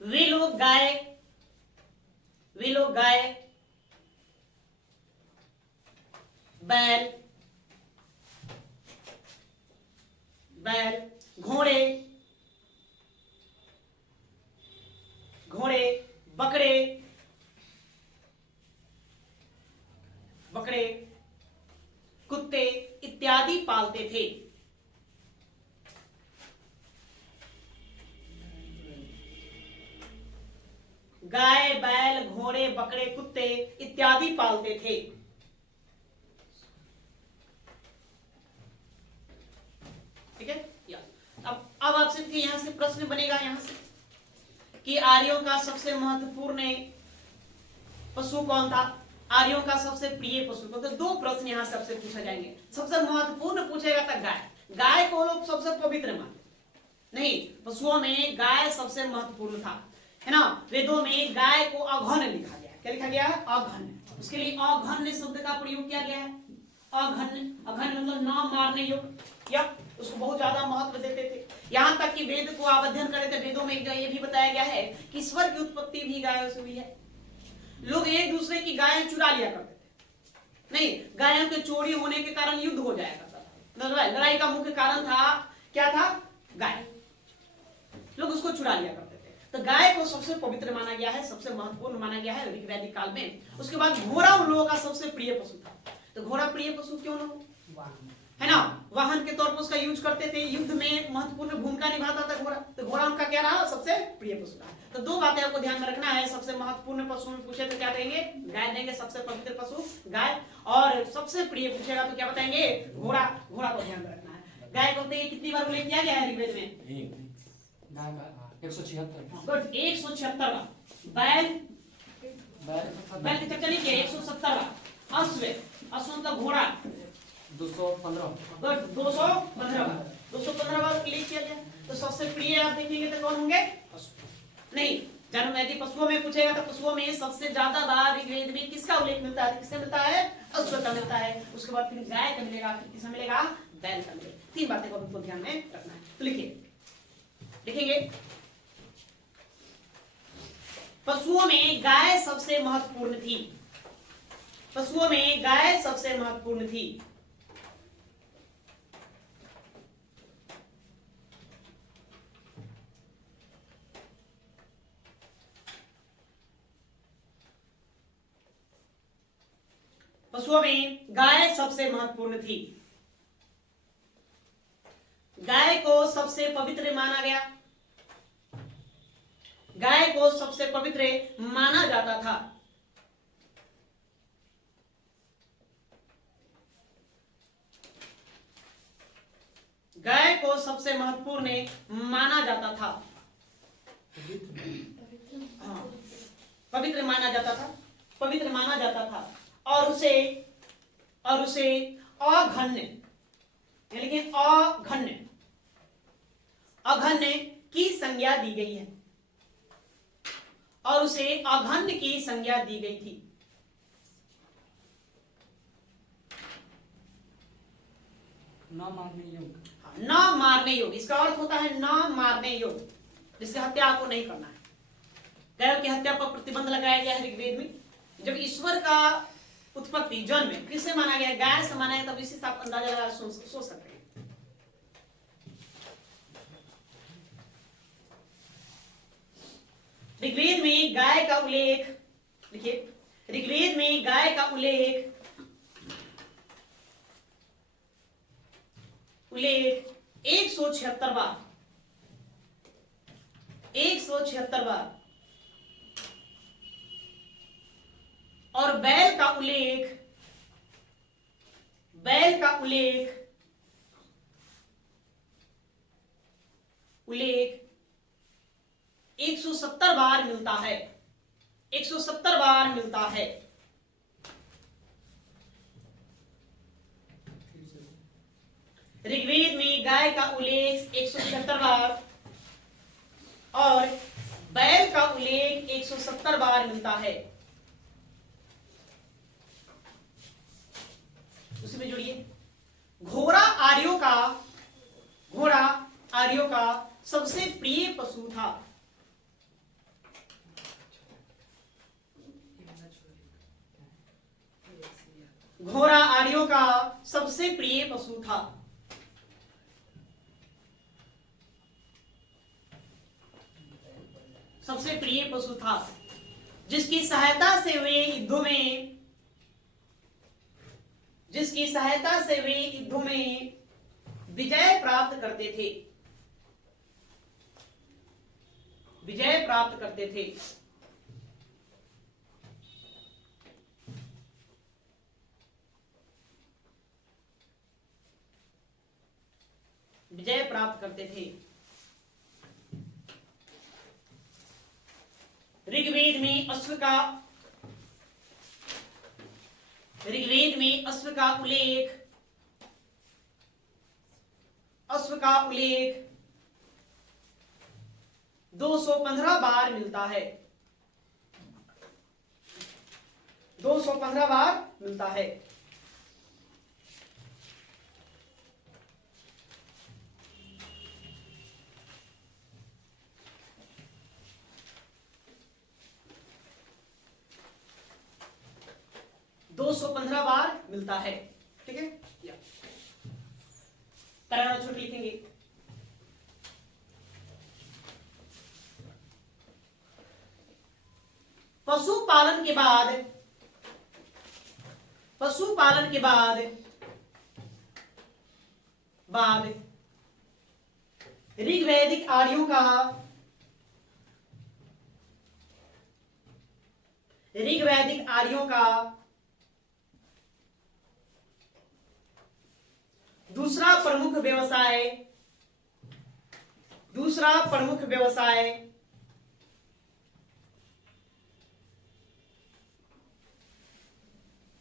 वे लोग गाय, बैल घोड़े, घोड़े, बकरे, बकरे, कुत्ते इत्यादि पालते थे। गाय, बैल, घोड़े, बकरे, कुत्ते इत्यादि पालते थे। ठीक है। अब आपसे यहां से प्रश्न बनेगा यहां से कि आर्यों का सबसे महत्वपूर्ण पशु कौन था, आर्यों का सबसे प्रिय पशु कौन था। तो 2 प्रश्न यहां सबसे पूछे जाएंगे। सबसे महत्वपूर्ण पूछेगा था गाय, गाय को लोग सबसे पवित्र मानते नहीं, पशुओं में गाय सबसे महत्वपूर्ण था, है ना। वेदों में गाय को अघन्य लिखा गया है। क्या लिखा गया है? अघन्य। उसके लिए अघन्य शब्द का प्रयोग किया गया है। अघन्य, अघन्य मतलब न मारने योग्य, या उसको बहुत ज्यादा महत्व देते थे। यहां तक कि वेद को आप अध्ययन करे थे, वेदों में ये भी बताया गया है कि ईश्वर की उत्पत्ति भी गायों से हुई है। लोग एक दूसरे की गायें चुरा लिया करते थे, नहीं, गायों के चोरी होने के कारण युद्ध हो जाया करता था। लड़ाई का मुख्य कारण था क्या था? गाय। लोग उसको चुरा लिया करते थे। तो गाय को सबसे पवित्र माना गया है, सबसे महत्वपूर्ण माना गया है ऋग्वैदिक काल में। उसके बाद घोड़ा उन लोगों का सबसे प्रिय पशु था। तो घोड़ा प्रिय पशु क्यों ना हो, है ना, वाहन के तौर पर उसका यूज करते थे, युद्ध में महत्वपूर्ण भूमिका निभाता था घोड़ा। तो घोड़ा उनका क्या रहा? सबसे प्रिय पशु रहा। तो 2 बातें आपको ध्यान में रखना है। सबसे महत्वपूर्ण पशु में पूछे तो क्या देंगे? गाय देंगे, सबसे पवित्र पशु गाय। और सबसे प्रिय पूछेगा तो क्या बताएंगे? घोड़ा। घोड़ा को ध्यान में रखना है। गाय को कितनी बार उल्लेख किया गया है ऋग्वेद में? 176 बार। 176 बार। बैल, बैल की चर्चा नहीं किया, 170 बार। अश्व, अश्व मतलब घोड़ा, 215 बार। 215 बार उल्लेख किया गया। तो सबसे प्रिय आप देखेंगे तो कौन होंगे? नहीं, जन्म यदि पशुओं में पूछेगा तो पशुओं में सबसे ज्यादा बार ऋग्वेद में किसका उल्लेख मिलता है? किससे मिलता है? अश्व का मिलता है। उसके बाद फिर गाय का मिलेगा, फिर किसका मिलेगा? बैल का मिलेगा। 3 बातें को आपको ध्यान में रखना है। तो लिखिए, लिखेंगे पशुओं में गाय सबसे महत्वपूर्ण थी। पशुओं में गाय सबसे महत्वपूर्ण थी। पशुओं में गाय सबसे महत्वपूर्ण थी। गाय को सबसे पवित्र माना गया, गाय को सबसे पवित्र माना जाता था। गाय को सबसे महत्वपूर्ण माना जाता था। पवित्र माना जाता था, पवित्र माना जाता था। और उसे अघन्य, यानी अघन्य, अघन्य की संज्ञा दी गई है, और उसे अघन्य की संज्ञा दी गई थी। न मारने योग्य, न मारने योग्य, इसका अर्थ होता है न मारने योग्य, जिससे हत्या आपको नहीं करना है। गायों की हत्या पर प्रतिबंध लगाया गया है ऋग्वेद में। जब ईश्वर का उत्पत्ति जन्म किससे माना गया? गाय से माना गया। तब इसी से आप अंदाजा लगा सोच सकते हैं। ऋग्वेद में गाय का उल्लेख, देखिए, ऋग्वेद में गाय का उल्लेख 176 बार, 176 बार। और बैल का उल्लेख 170 बार मिलता है, 170 बार मिलता है। ऋग्वेद में गाय का उल्लेख 176 बार और बैल का उल्लेख 170 बार मिलता है। उसी में जुड़िए, घोड़ा आर्यों का सबसे प्रिय पशु था। घोड़ा आर्यों का सबसे प्रिय पशु था। सबसे प्रिय पशु था, जिसकी सहायता से वे युद्धों में विजय प्राप्त करते थे। विजय प्राप्त करते थे। विजय प्राप्त करते थे। ऋग्वेद में अश्व का उल्लेख 215 बार मिलता है। 215 बार मिलता है। दो 215 बार मिलता है। ठीक है, पैराग्राफ छोड़ लिखेंगे। पशुपालन के बाद ऋग्वैदिक आर्यों का दूसरा प्रमुख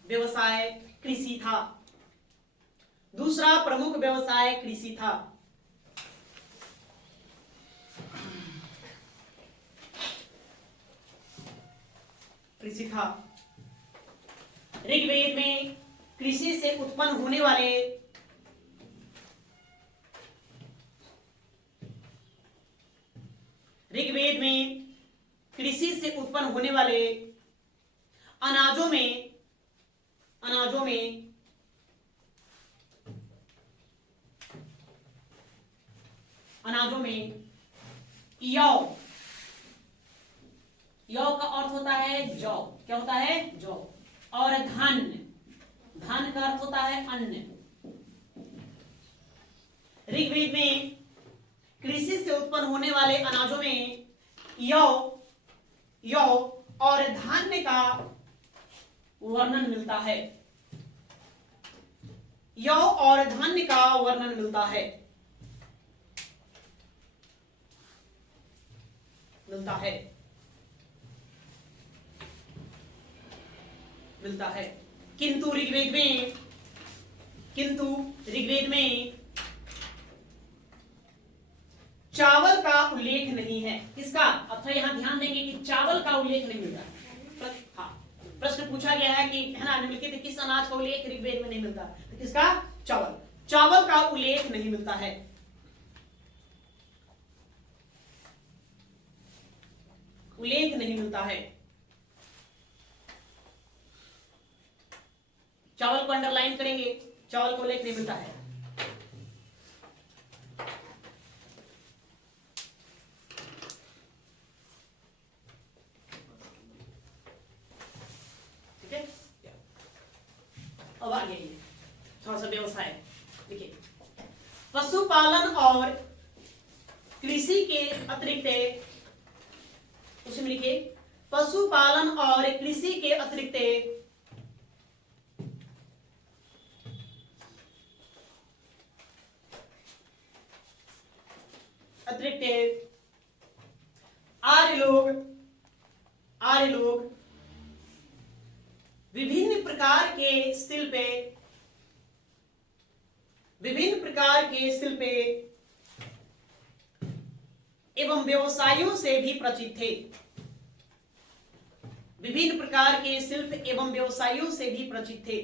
व्यवसाय कृषि था। दूसरा प्रमुख व्यवसाय कृषि था। ऋग्वेद में कृषि से उत्पन्न होने वाले अनाजों में यौ का अर्थ होता है जौ। क्या होता है? जौ। और धान का अर्थ होता है अन्न। ऋग्वेद में कृषि से उत्पन्न होने वाले अनाजों में यौ और धान्य का वर्णन मिलता है। यौ और धान्य का वर्णन मिलता है। किंतु ऋग्वेद में चावल का उल्लेख नहीं है। किसका? अब यहां ध्यान देंगे कि चावल का उल्लेख नहीं मिलता। हाँ, प्रश्न पूछा गया है कि है ना, निम्नलिखित किस अनाज का उल्लेख ऋग्वेद में नहीं मिलता? तो किसका? चावल का उल्लेख नहीं मिलता है। चावल को अंडरलाइन करेंगे। चावल को उल्लेख नहीं मिलता है। ठीक है, अब आगे थोड़ा सा व्यवसाय देखिए। पशुपालन और कृषि के अतिरिक्त, उसमें लिखिए पशुपालन और कृषि के अतिरिक्त आर्य लोग विभिन्न प्रकार के शिल्प एवं व्यवसायों से भी परिचित थे। विभिन्न प्रकार के शिल्प एवं व्यवसायों से भी परिचित थे।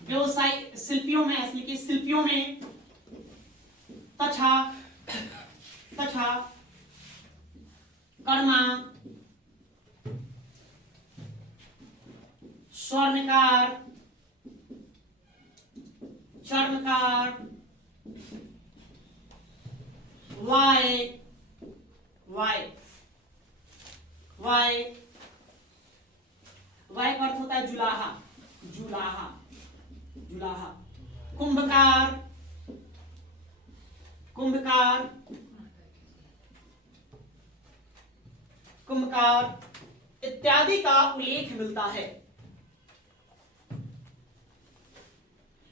व्यवसाय शिल्पियों में, असली के शिल्पियों में तथा कर्मा, स्वर्णकार, चर्मकार, वाय, वाय, वाय, वाय का अर्थ होता है जुलाहा, जुलाहा, जुलाहा। कुंभकार, कुंभकार, कुंभकार इत्यादि का उल्लेख मिलता है,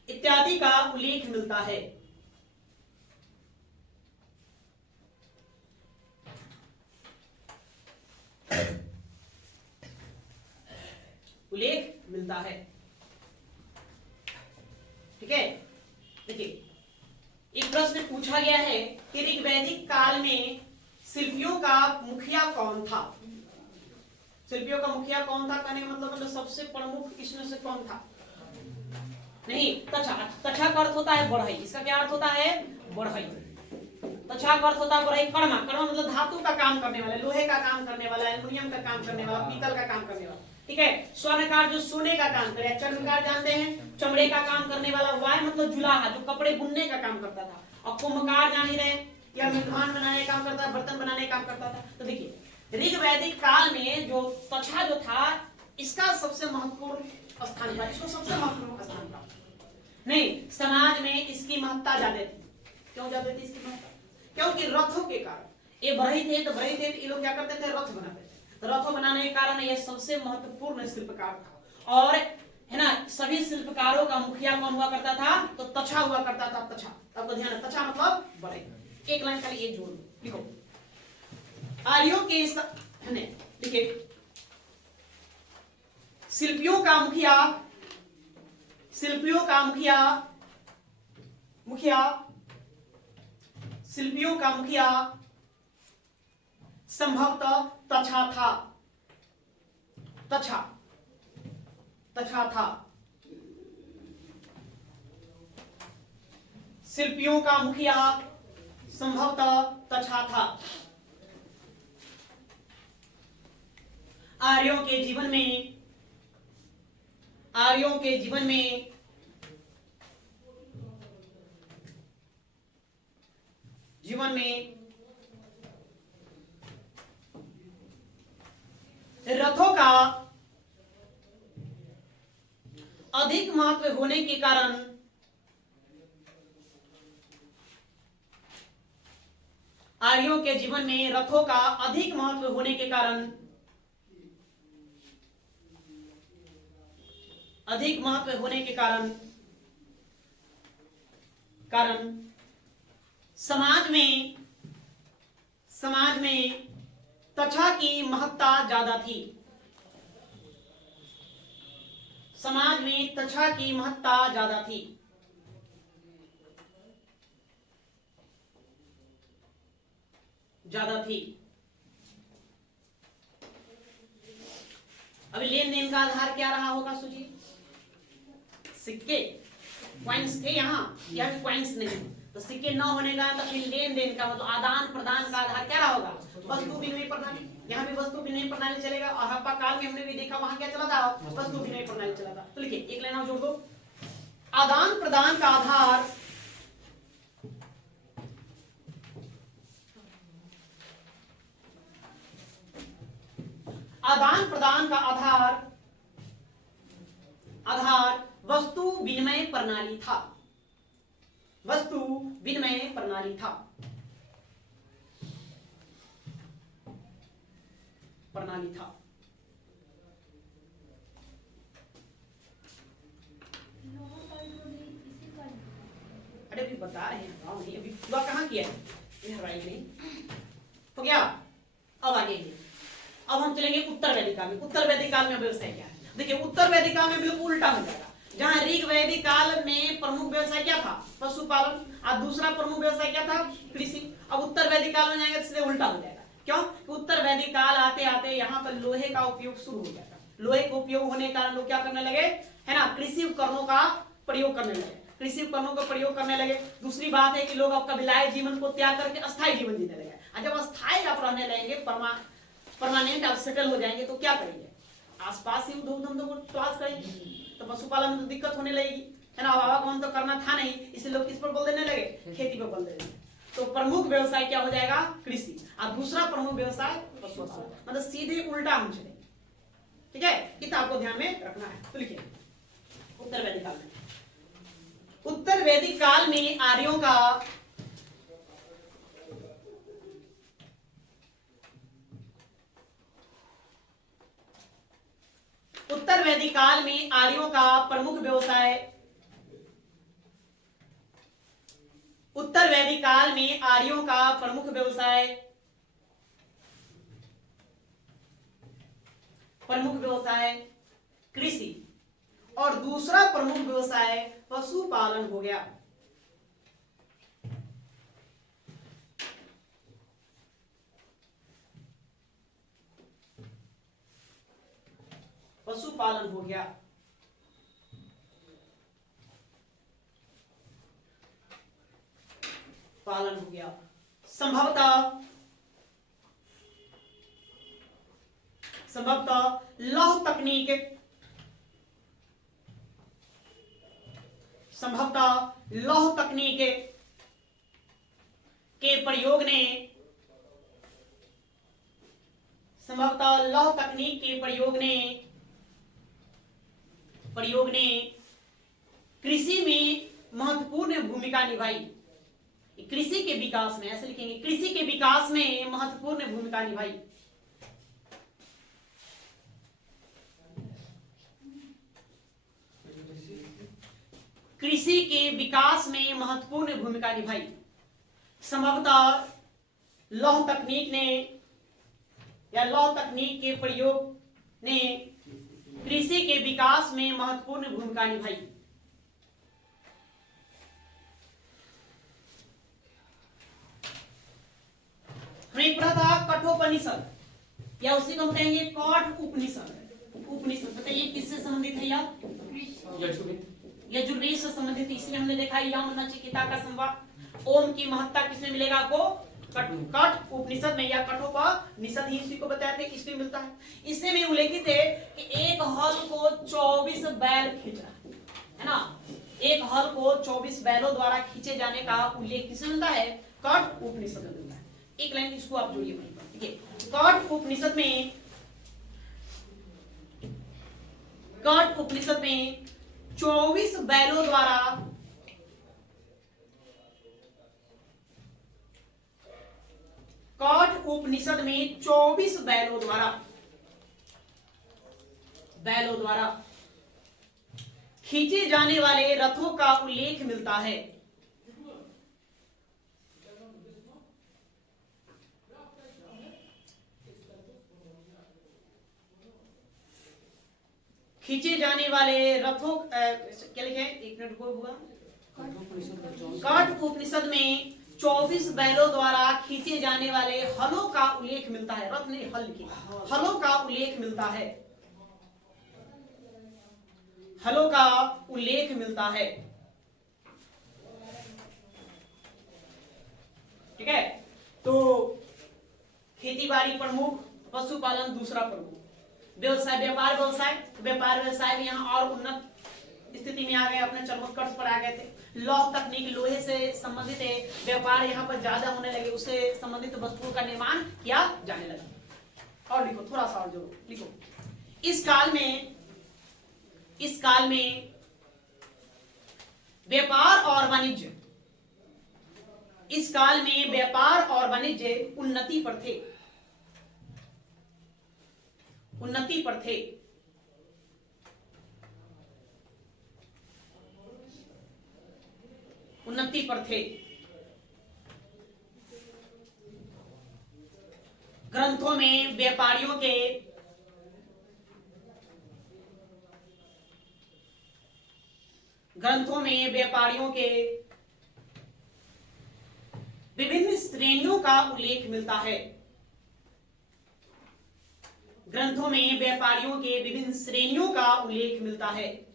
इत्यादि का उल्लेख मिलता है। उल्लेख मिलता है। ठीक है, देखिए एक प्रश्न पूछा गया है कि ऋग्वैदिक काल में शिल्पियों का मुखिया कौन था। शिल्पियों का मुखिया कौन था कहने का मतलब सबसे प्रमुख इसमें से कौन था? नहीं, तछा। तछा का अर्थ होता है बढ़ई। इसका क्या अर्थ होता है? बढ़ई। तछा का अर्थ होता है बढ़ई। कर्मा, कर्मा मतलब धातु का काम करने वाला, लोहे का काम करने वाला, एल्युमिनियम का काम करने वाला, पीतल का काम करने वाला। ठीक है। स्वर्णकार जो सोने का काम करे, चर्मकार जानते हैं चमड़े का काम करने वाला, वाय मतलब जुलाहा जो कपड़े बुनने का काम करता था, और कुंभकार जान ही रहे या मेहमान बनाने का काम करता था, बर्तन बनाने का काम करता था। तो देखिए ऋग्वैदिक काल में जो तछा जो था इसका सबसे महत्वपूर्ण स्थान था, इसको सबसे महत्वपूर्ण स्थान था। नहीं, समाज में इसकी महत्ता ज्यादा थी। क्यों ज्यादा थी इसकी महत्ता? क्योंकि रथों के कारण ये बढ़ई थे, तो बढ़ई थे ये लोग क्या करते थे? रथ बनाते थे। तो रथों बनाने के कारण ये सबसे महत्वपूर्ण शिल्पकार था। और है ना, सभी शिल्पकारों का मुखिया कौन हुआ करता था? तो तछा हुआ करता था। तछा, आपको ध्यान है, तछा मतलब बढ़ई। एक लाइन खाली ये जोड़ लिखो। आर्यों के देखिए शिल्पियों का मुखिया, शिल्पियों का मुखिया, शिल्पियों का मुखिया संभवतः तछा था। तछा, तछा था। शिल्पियों का मुखिया संभवतः तछा था। आर्यों के जीवन में, आर्यों के जीवन में रथों का अधिक महत्व होने के कारण आर्यों के जीवन में रथों का अधिक महत्व होने के कारण, अधिक महत्व होने के कारण समाज में तछा की महत्ता ज्यादा थी। समाज में तछा की महत्ता ज्यादा थी। ज्यादा थी। अभी लेन देन का आधार क्या रहा होगा? सोचिए, सिक्के, क्वाइंस थे यहाँ भी क्वाइंस नहीं, तो सिक्के न होने का तो फिर लेन देन का मतलब आदान प्रदान का आधार क्या रहा होगा? वस्तु विनिमय प्रणाली। यहाँ भी वस्तु विनिमय प्रणाली चलेगा। और हड़प्पा काल में हमने भी देखा वहां क्या चला था? वस्तु विनिमय प्रणाली चला था। तो लिखिए एक लाइन और जोड़ दो। आदान प्रदान का आधार, आदान प्रदान का आधार वस्तु विनिमय प्रणाली था। वस्तु विनिमय प्रणाली था। अरे अभी बता रहे हैं, अभी पूरा कहाँ किया है? नहीं तो क्या? अब आगे अब हम चलेंगे उत्तर वैदिक काल में। उत्तर वैदिक काल में व्यवसाय क्या है? देखिए उत्तर वैदिक काल में बिल्कुल उल्टा हो जाएगा। जहां ऋग वैदिक काल में प्रमुख व्यवसाय क्या था? पशुपालन। और दूसरा प्रमुख व्यवसाय क्या था? कृषि। अब उत्तर वैदिक काल में जाएंगे इसलिए उल्टा हो जाएगा। क्यों? उत्तर वैदिक काल आते आते यहाँ पर लोहे का उपयोग शुरू हो जाएगा। लोहे का उपयोग होने के कारण लोग क्या करने लगे? है ना, कृषि उपकरणों का प्रयोग करने लगे। कृषि उपकरणों का प्रयोग करने लगे। दूसरी बात है कि लोग अब कबीलाय जीवन को त्याग करके अस्थायी जीवन जीने लगे। जब अस्थायी आप रहने लगेंगे, परमानेंट आप सेटल हो जाएंगे तो क्या करेंगे, आसपास ही उधम उधम तो क्लास करेंगे, तो पशुपालन में तो दिक्कत होने लगेगी, है ना। आवागमन तो करना था नहीं, इसलिए लोग किस पर बल देने लगे, खेती पर बल देने लगे। तो प्रमुख व्यवसाय क्या हो जाएगा, कृषि, और दूसरा प्रमुख व्यवसाय पशुपालन, मतलब सीधे उल्टा हम चलेंगे। ठीक है, इतना आपको ध्यान में रखना है। तो लिखिए उत्तर वैदिक काल में, उत्तर वैदिक काल में आर्यों का उत्तर वैदिक काल में आर्यों का प्रमुख व्यवसाय, उत्तर वैदिक काल में आर्यों का प्रमुख व्यवसाय कृषि और दूसरा प्रमुख व्यवसाय पशुपालन हो गया। पशुपालन हो गया। पालन हो गया। संभवतः लौह तकनीक, संभवतः लौह तकनीक के प्रयोग ने, संभवतः लौह तकनीक के प्रयोग ने कृषि में महत्वपूर्ण भूमिका निभाई। कृषि के विकास में, ऐसे लिखेंगे, कृषि के विकास में महत्वपूर्ण भूमिका निभाई। कृषि के विकास में महत्वपूर्ण भूमिका निभाई। संभवतः लौह तकनीक ने या लौह तकनीक के प्रयोग ने कृषि के विकास में महत्वपूर्ण भूमिका निभाई। हमने पढ़ा था कठोपनिषद, या उसी को हम कहेंगे कठ उपनिषद। उपनिषद बताइए किससे संबंधित है यार, यजुर्वेद से संबंधित। इसलिए हमने देखा यम नचिकेता का संवाद, ओम की महत्ता किसमें मिलेगा आपको, कठ उपनिषद में, या कठोपनिषद ही इसी को बताया थे, इसमें मिलता है। इससे में उल्लेखित है कि एक हल को 24 बैल खींचा, है ना। एक हल को 24 बैलों द्वारा खींचे जाने का उल्लेख किसमें मिलता है, कठ उपनिषद में मिलता है। एक लाइन इसको आप जोड़िए वहीं पर, ठीक है। कठ उपनिषद में 24 बैलों द्वारा कठ उपनिषद में 24 बैलों द्वारा खींचे जाने वाले रथों का उल्लेख मिलता है। खींचे जाने वाले रथों, क्या लिखे हैं, एक मिनट को हुआ, कठ उपनिषद में 24 बैलों द्वारा खींचे जाने वाले हलों का उल्लेख मिलता है। रथ ने हल की, हलों का उल्लेख मिलता है, हलों का उल्लेख मिलता है। ठीक है, तो खेती बाड़ी प्रमुख, पशुपालन दूसरा प्रमुख, व्यवसाय व्यापार व्यवसाय भी यहाँ और उन्नत स्थिति में आ गए, अपने चरमोत्कर्ष पर आ गए थे। लौह तकनीक, लोहे से संबंधित है, व्यापार यहाँ पर ज्यादा होने लगे, उससे संबंधित वस्तुओं का निर्माण किया जाने लगा। और लिखो, थोड़ा सा और जोड़ो, लिखो, इस काल में व्यापार और वाणिज्य, इस काल में व्यापार और वाणिज्य उन्नति पर थे। ग्रंथों में व्यापारियों के विभिन्न श्रेणियों का उल्लेख मिलता है। ग्रंथों में व्यापारियों के विभिन्न श्रेणियों का उल्लेख मिलता है।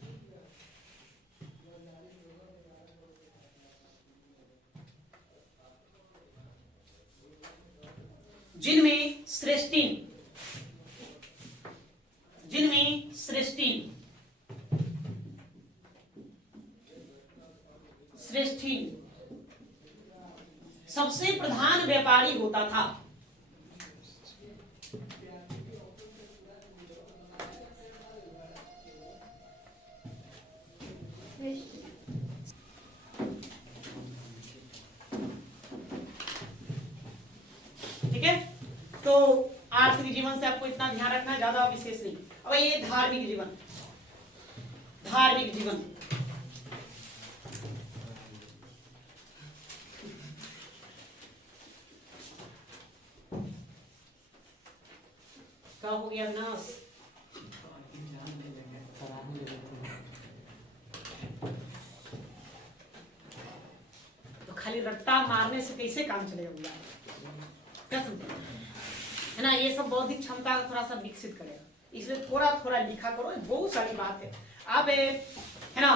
जिनमें श्रेष्ठिन, जिनमें श्रेष्ठी सबसे प्रधान व्यापारी होता था। ठीक है, तो आर्थिक जीवन से आपको इतना ध्यान रखना, ज्यादा विशेष नहीं। अब ये धार्मिक जीवन, धार्मिक जीवन क्या हो गया विनाश? तो खाली रट्टा मारने से कैसे काम चलेगा भैया? क्या समझे? है ना, ये सब बौद्धिक क्षमता को थोड़ा सा विकसित करेगा, इसलिए थोड़ा थोड़ा लिखा करो, बहुत सारी बात है। आप है ना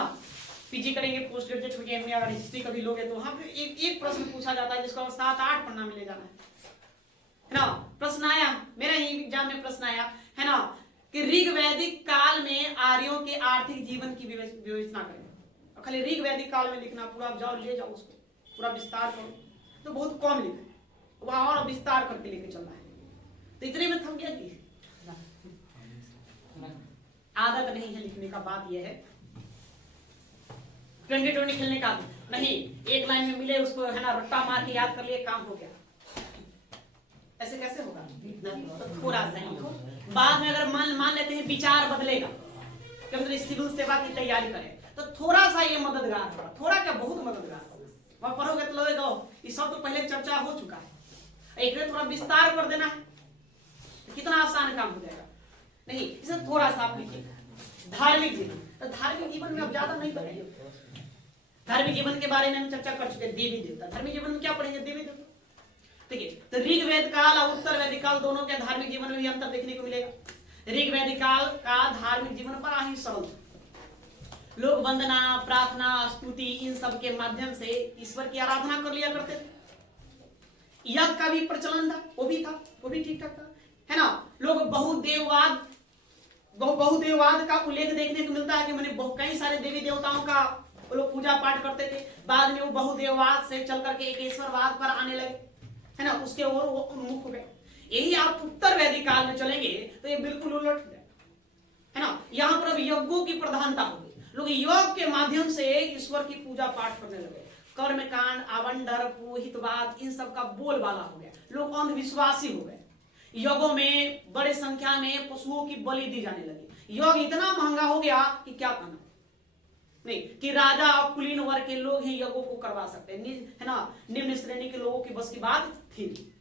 पीजी करेंगे, पोस्ट ग्रेजुएट होंगे, एमए अगर हिस्ट्री कभी लोगे तो वहां पे एक प्रश्न पूछा जाता है जिसको 7-8 पन्ना में ले जाना है ना। प्रश्न आया, मेरा ही एग्जाम में प्रश्न आया है ना कि ऋग वैदिक काल में आर्यों के आर्थिक जीवन की विवेचना करें। खाली ऋग वैदिक काल में लिखना, पूरा जाओ ले जाओ उसको, पूरा विस्तार करो, तो बहुत कम लिखा है, वहां और विस्तार करके लेके चलना है। तो इतने में थम गया कि आदत नहीं है लिखने का। बात यह है 20-20 खेलने का नहीं, एक लाइन में मिले उसको है ना रट्टा मार के याद कर लिए, काम हो गया। ऐसे कैसे होगा? तो थोड़ा सा लिखो, बाद में अगर मान लेते हैं विचार बदलेगा, क्योंकि सिविल सेवा की तैयारी करें तो थोड़ा सा ये मददगार होगा, थोड़ा क्या बहुत मददगार होगा। वहां पढ़ोगे तो लगेगा ये सब तो पहले चर्चा हो चुका है, एक थोड़ा विस्तार कर देना है, कितना आसान काम हो जाएगा। नहीं, इसे थोड़ा सा आप लिखिए। धार्मिक जीवन, तो धार्मिक जीवन में अब ज्यादा नहीं पढ़ेंगे, धार्मिक जीवन के बारे में हम चर्चा कर चुके। देवी देवता, धार्मिक जीवन में क्या पढ़ेंगे? देवी देवता। ठीक है, तो ऋग वेद काल और उत्तर वैदिक काल दोनों के धार्मिक जीवन में भी अंतर देखने को मिलेगा। ऋग वैदिक काल का धार्मिक जीवन बड़ा ही सरल, लोग वंदना, प्रार्थना, स्तुति इन सब के माध्यम से ईश्वर की आराधना कर लिया करते थे। यज्ञ का भी प्रचलन था, वो भी था, वो भी ठीक ठाक था, है ना। लोग बहुदेववाद का उल्लेख देखने को मिलता है कि मैंने कई सारे देवी देवताओं का वो लोग पूजा पाठ करते थे, बाद में वो बहुदेववाद से चल करके एकेश्वरवाद पर आने लगे, है ना, उसके ओर वो उन्मुख हो गए। यही आप उत्तर वैदिक काल में चलेंगे तो ये बिल्कुल उलट हो जाएगा, है ना। यहाँ पर अब यज्ञों की प्रधानता होगी, लोग योग के माध्यम से ईश्वर की पूजा पाठ करने लगे। कर्म कांड, आवंडर, पुरोहितवाद इन सब का बोलबाला हो गया, लोग अंधविश्वासी हो गए। यज्ञों में बड़े संख्या में पशुओं की बलि दी जाने लगी। योग इतना महंगा हो गया कि क्या कहना, नहीं कि राजा और कुलीन वर्ग के लोग ही यज्ञों को करवा सकते हैं, है ना, निम्न श्रेणी के लोगों की बस की बात थी।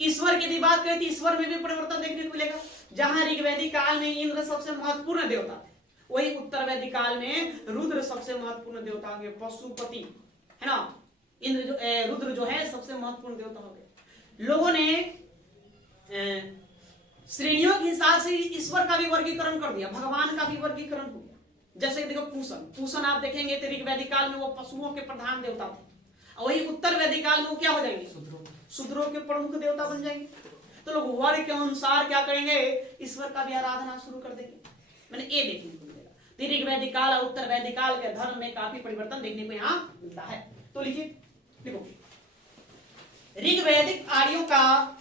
ईश्वर की बात करें तो ईश्वर में भी परिवर्तन देखने को मिलेगा। जहां ऋग्वैदिक काल में इंद्र सबसे महत्वपूर्ण देवता थे, वही उत्तर वैदिक काल में रुद्र सबसे महत्वपूर्ण देवता हो गए, पशुपति, है ना। इंद्र जो रुद्र जो है सबसे महत्वपूर्ण देवता हो गए। लोगों ने श्रेणियों के हिसाब से ईश्वर का भी वर्गीकरण कर दिया, भगवान का भी वर्गीकरण हो गया। जैसे देखो पूषण आप देखेंगे तो ऋग्वैदिक काल में वो पशुओं के प्रधान देवता थे, और वही उत्तर वैदिक काल में वो क्या हो जाएंगे? शूद्रों के प्रमुख देवता बन जाएंगे। तो लोग वर्ग के अनुसार क्या करेंगे? ईश्वर का भी आराधना शुरू कर देंगे। मैंने ये देखने को मिलेगा। ऋग्वैदिक काल और उत्तर वैदिक काल के धर्म में काफी परिवर्तन देखने को यहाँ मिलता है। तो लिखिए, देखो ऋग्वैदिक आर्यों का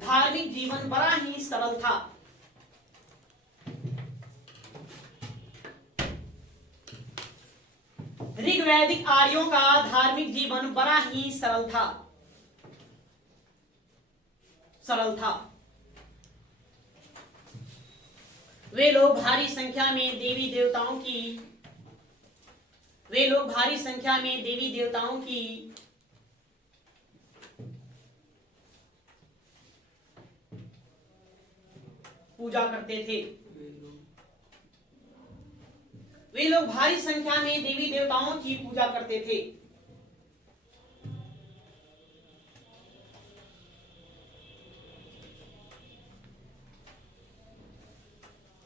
धार्मिक जीवन बड़ा ही सरल था। ऋग्वैदिक आर्यों का धार्मिक जीवन बड़ा ही सरल था। वे लोग भारी संख्या में देवी देवताओं की पूजा करते थे। वे लोग भारी संख्या में देवी देवताओं की पूजा करते थे।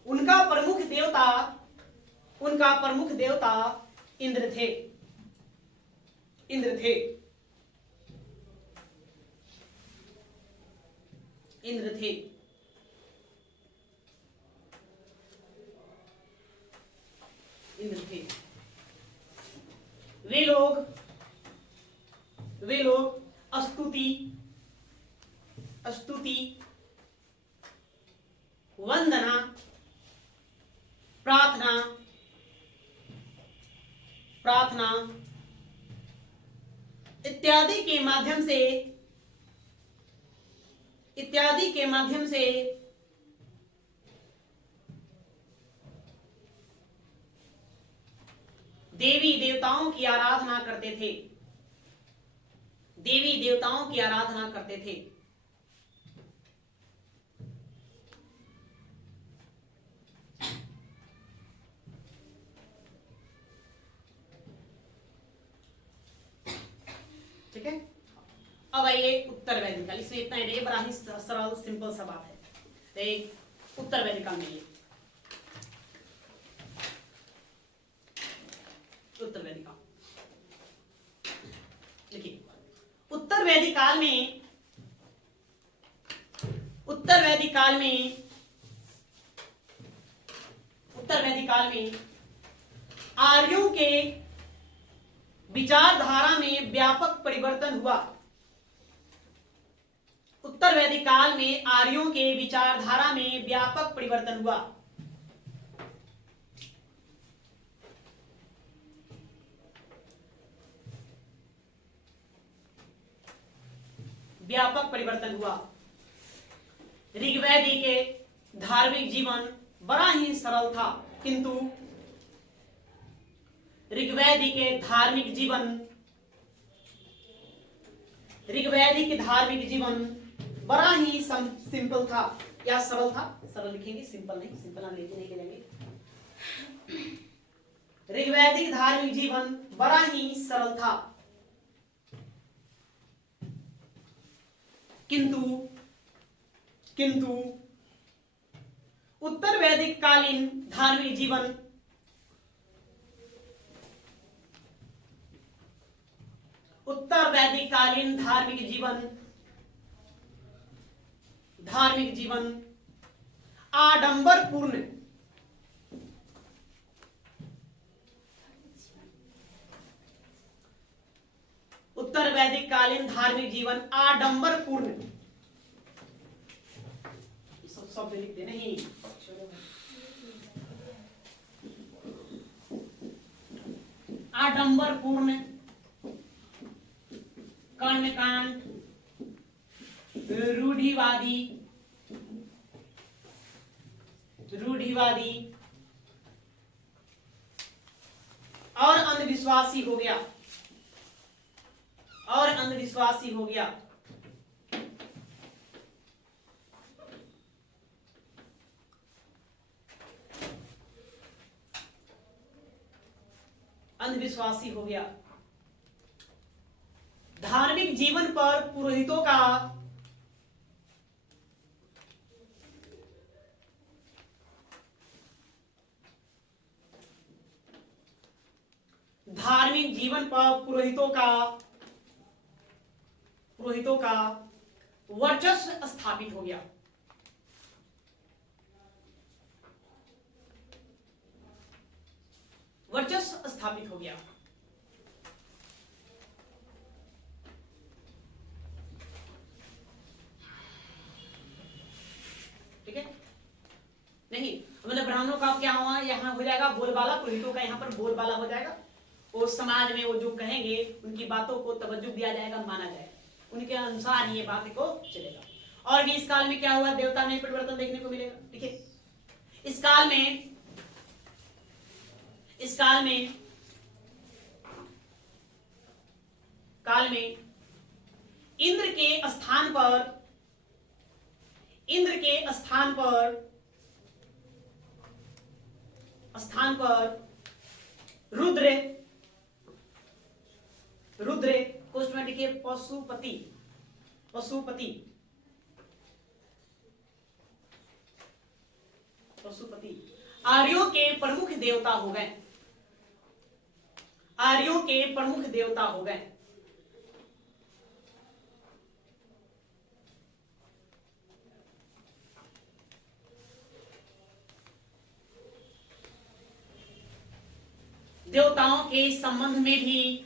उनका प्रमुख देवता इंद्र थे। इंद्र थे। इंद्र थे। इंद्र थे। वे लोग स्तुति, वंदना, प्रार्थना इत्यादि के माध्यम से देवी देवताओं की आराधना करते थे। देवी देवताओं की आराधना करते थे। ठीक है। अब आइए उत्तर वैदिक काल। इसमें इतना ही नहीं, बड़ा ही सरल सिंपल सा बात है। तो उत्तर वैदिक काल में ये उत्तर वैदिक काल लिखिए। उत्तर वैदिक काल में आर्यों के विचारधारा में व्यापक परिवर्तन हुआ। उत्तर वैदिक काल में आर्यों के विचारधारा में व्यापक परिवर्तन हुआ। व्यापक परिवर्तन हुआ। ऋग्वेदी के धार्मिक जीवन बड़ा ही सरल था, किंतु ऋग्वेदी के धार्मिक जीवन बड़ा ही सिंपल था या सरल था। सरल लिखेंगे, सिंपल नहीं, सिंपल हम लेके नहीं चलेंगे। ऋग्वैदिक धार्मिक जीवन बड़ा ही सरल था, किंतु उत्तर वैदिक कालीन धार्मिक जीवन आडंबरपूर्ण उत्तर वैदिक कालीन धार्मिक जीवन आडंबरपूर्ण, सब शब्द लिखते नहीं, आडंबरपूर्ण, कर्मकांड, रूढ़िवादी और अंधविश्वासी हो गया। धार्मिक जीवन पर पुरोहितों का वर्चस्व स्थापित हो गया। ठीक है। नहीं मतलब ब्राह्मणों का क्या हुआ, यहाँ हो जाएगा बोलबाला, पुरोहितों का यहाँ पर बोलबाला हो जाएगा। और समाज में वो जो कहेंगे उनकी बातों को तवज्जो दिया जाएगा, माना जाएगा, उनके अनुसार ये बात को चलेगा। और भी इस काल में क्या हुआ, देवता में परिवर्तन देखने को मिलेगा। ठीक है। इस काल में इंद्र के स्थान पर रुद्र कोष्ठ में लिखिए पशुपति आर्यों के प्रमुख देवता हो गए। देवताओं के संबंध में भी,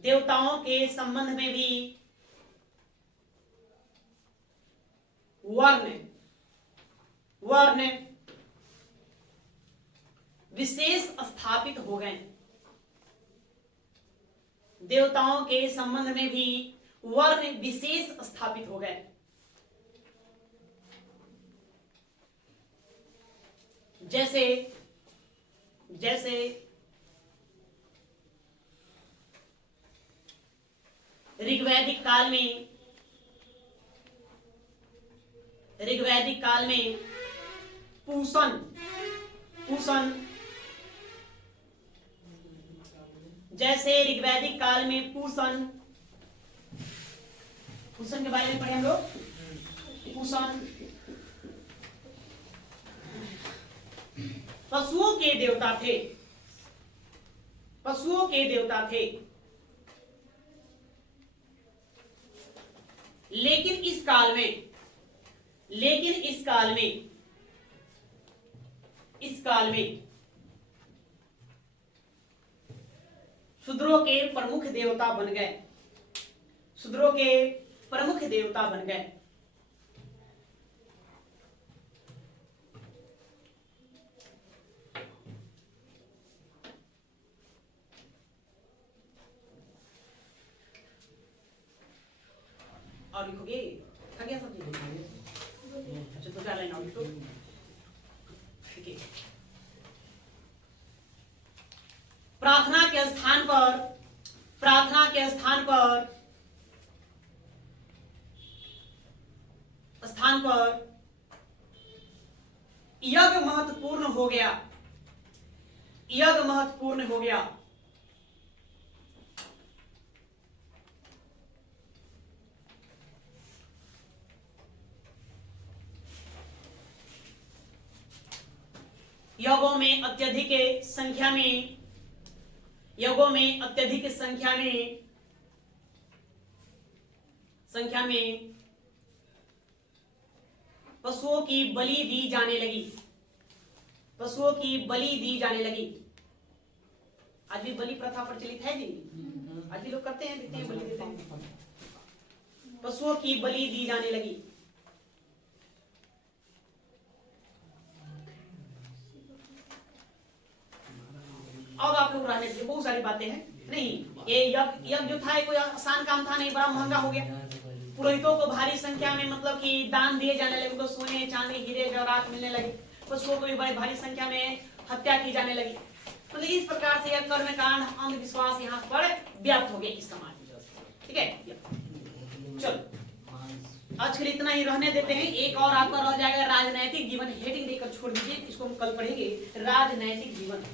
देवताओं के संबंध में भी वर्ण वर्ण विशेष स्थापित हो गए। देवताओं के संबंध में भी वर्ण विशेष स्थापित हो गए। जैसे जैसे ऋग्वैदिक काल में पूषण जैसे ऋग्वैदिक काल में पूषण के बारे में पढ़े हम लोग। पूषण पशुओं के देवता थे, पशुओं के देवता थे। लेकिन इस काल में शूद्रों के प्रमुख देवता बन गए, शूद्रों के प्रमुख देवता बन गए। और लिखोगे खा गया सब चीज। अच्छा तो क्या लाइन और लिखो। ठीक है। प्रार्थना के स्थान पर यज्ञ महत्वपूर्ण हो गया, यज्ञ महत्वपूर्ण हो गया। यज्ञों में अत्यधिक संख्या में पशुओं की बलि दी जाने लगी, पशुओं की बलि दी जाने लगी। आज भी बलि प्रथा प्रचलित है जी, आज भी लोग करते हैं, देखते हैं, बलि देते हैं। पशुओं की बलि दी जाने लगी। अब आप लोग रहने दीजिए, बहुत सारी बातें हैं। नहीं, ये यज्ञ जो था कोई आसान काम था नहीं, बड़ा महंगा हो गया। पुरोहितों को भारी संख्या में मतलब कि दान दिए जाने लगे, उनको सोने चांदी हीरे जवाहरात मिलने लगे। पशुओं को भी बड़ी भारी संख्या में हत्या की जाने लगी। मतलब इस प्रकार से यह कर्मकांड अंधविश्वास यहाँ पर व्याप्त हो गया इस समाज में। ठीक है, चलो आज के लिए इतना ही रहने देते हैं। एक और आपका रह जाएगा राजनैतिक जीवन, हेडिंग देकर छोड़ दीजिए, इसको हम कल पढ़ेंगे। राजनैतिक जीवन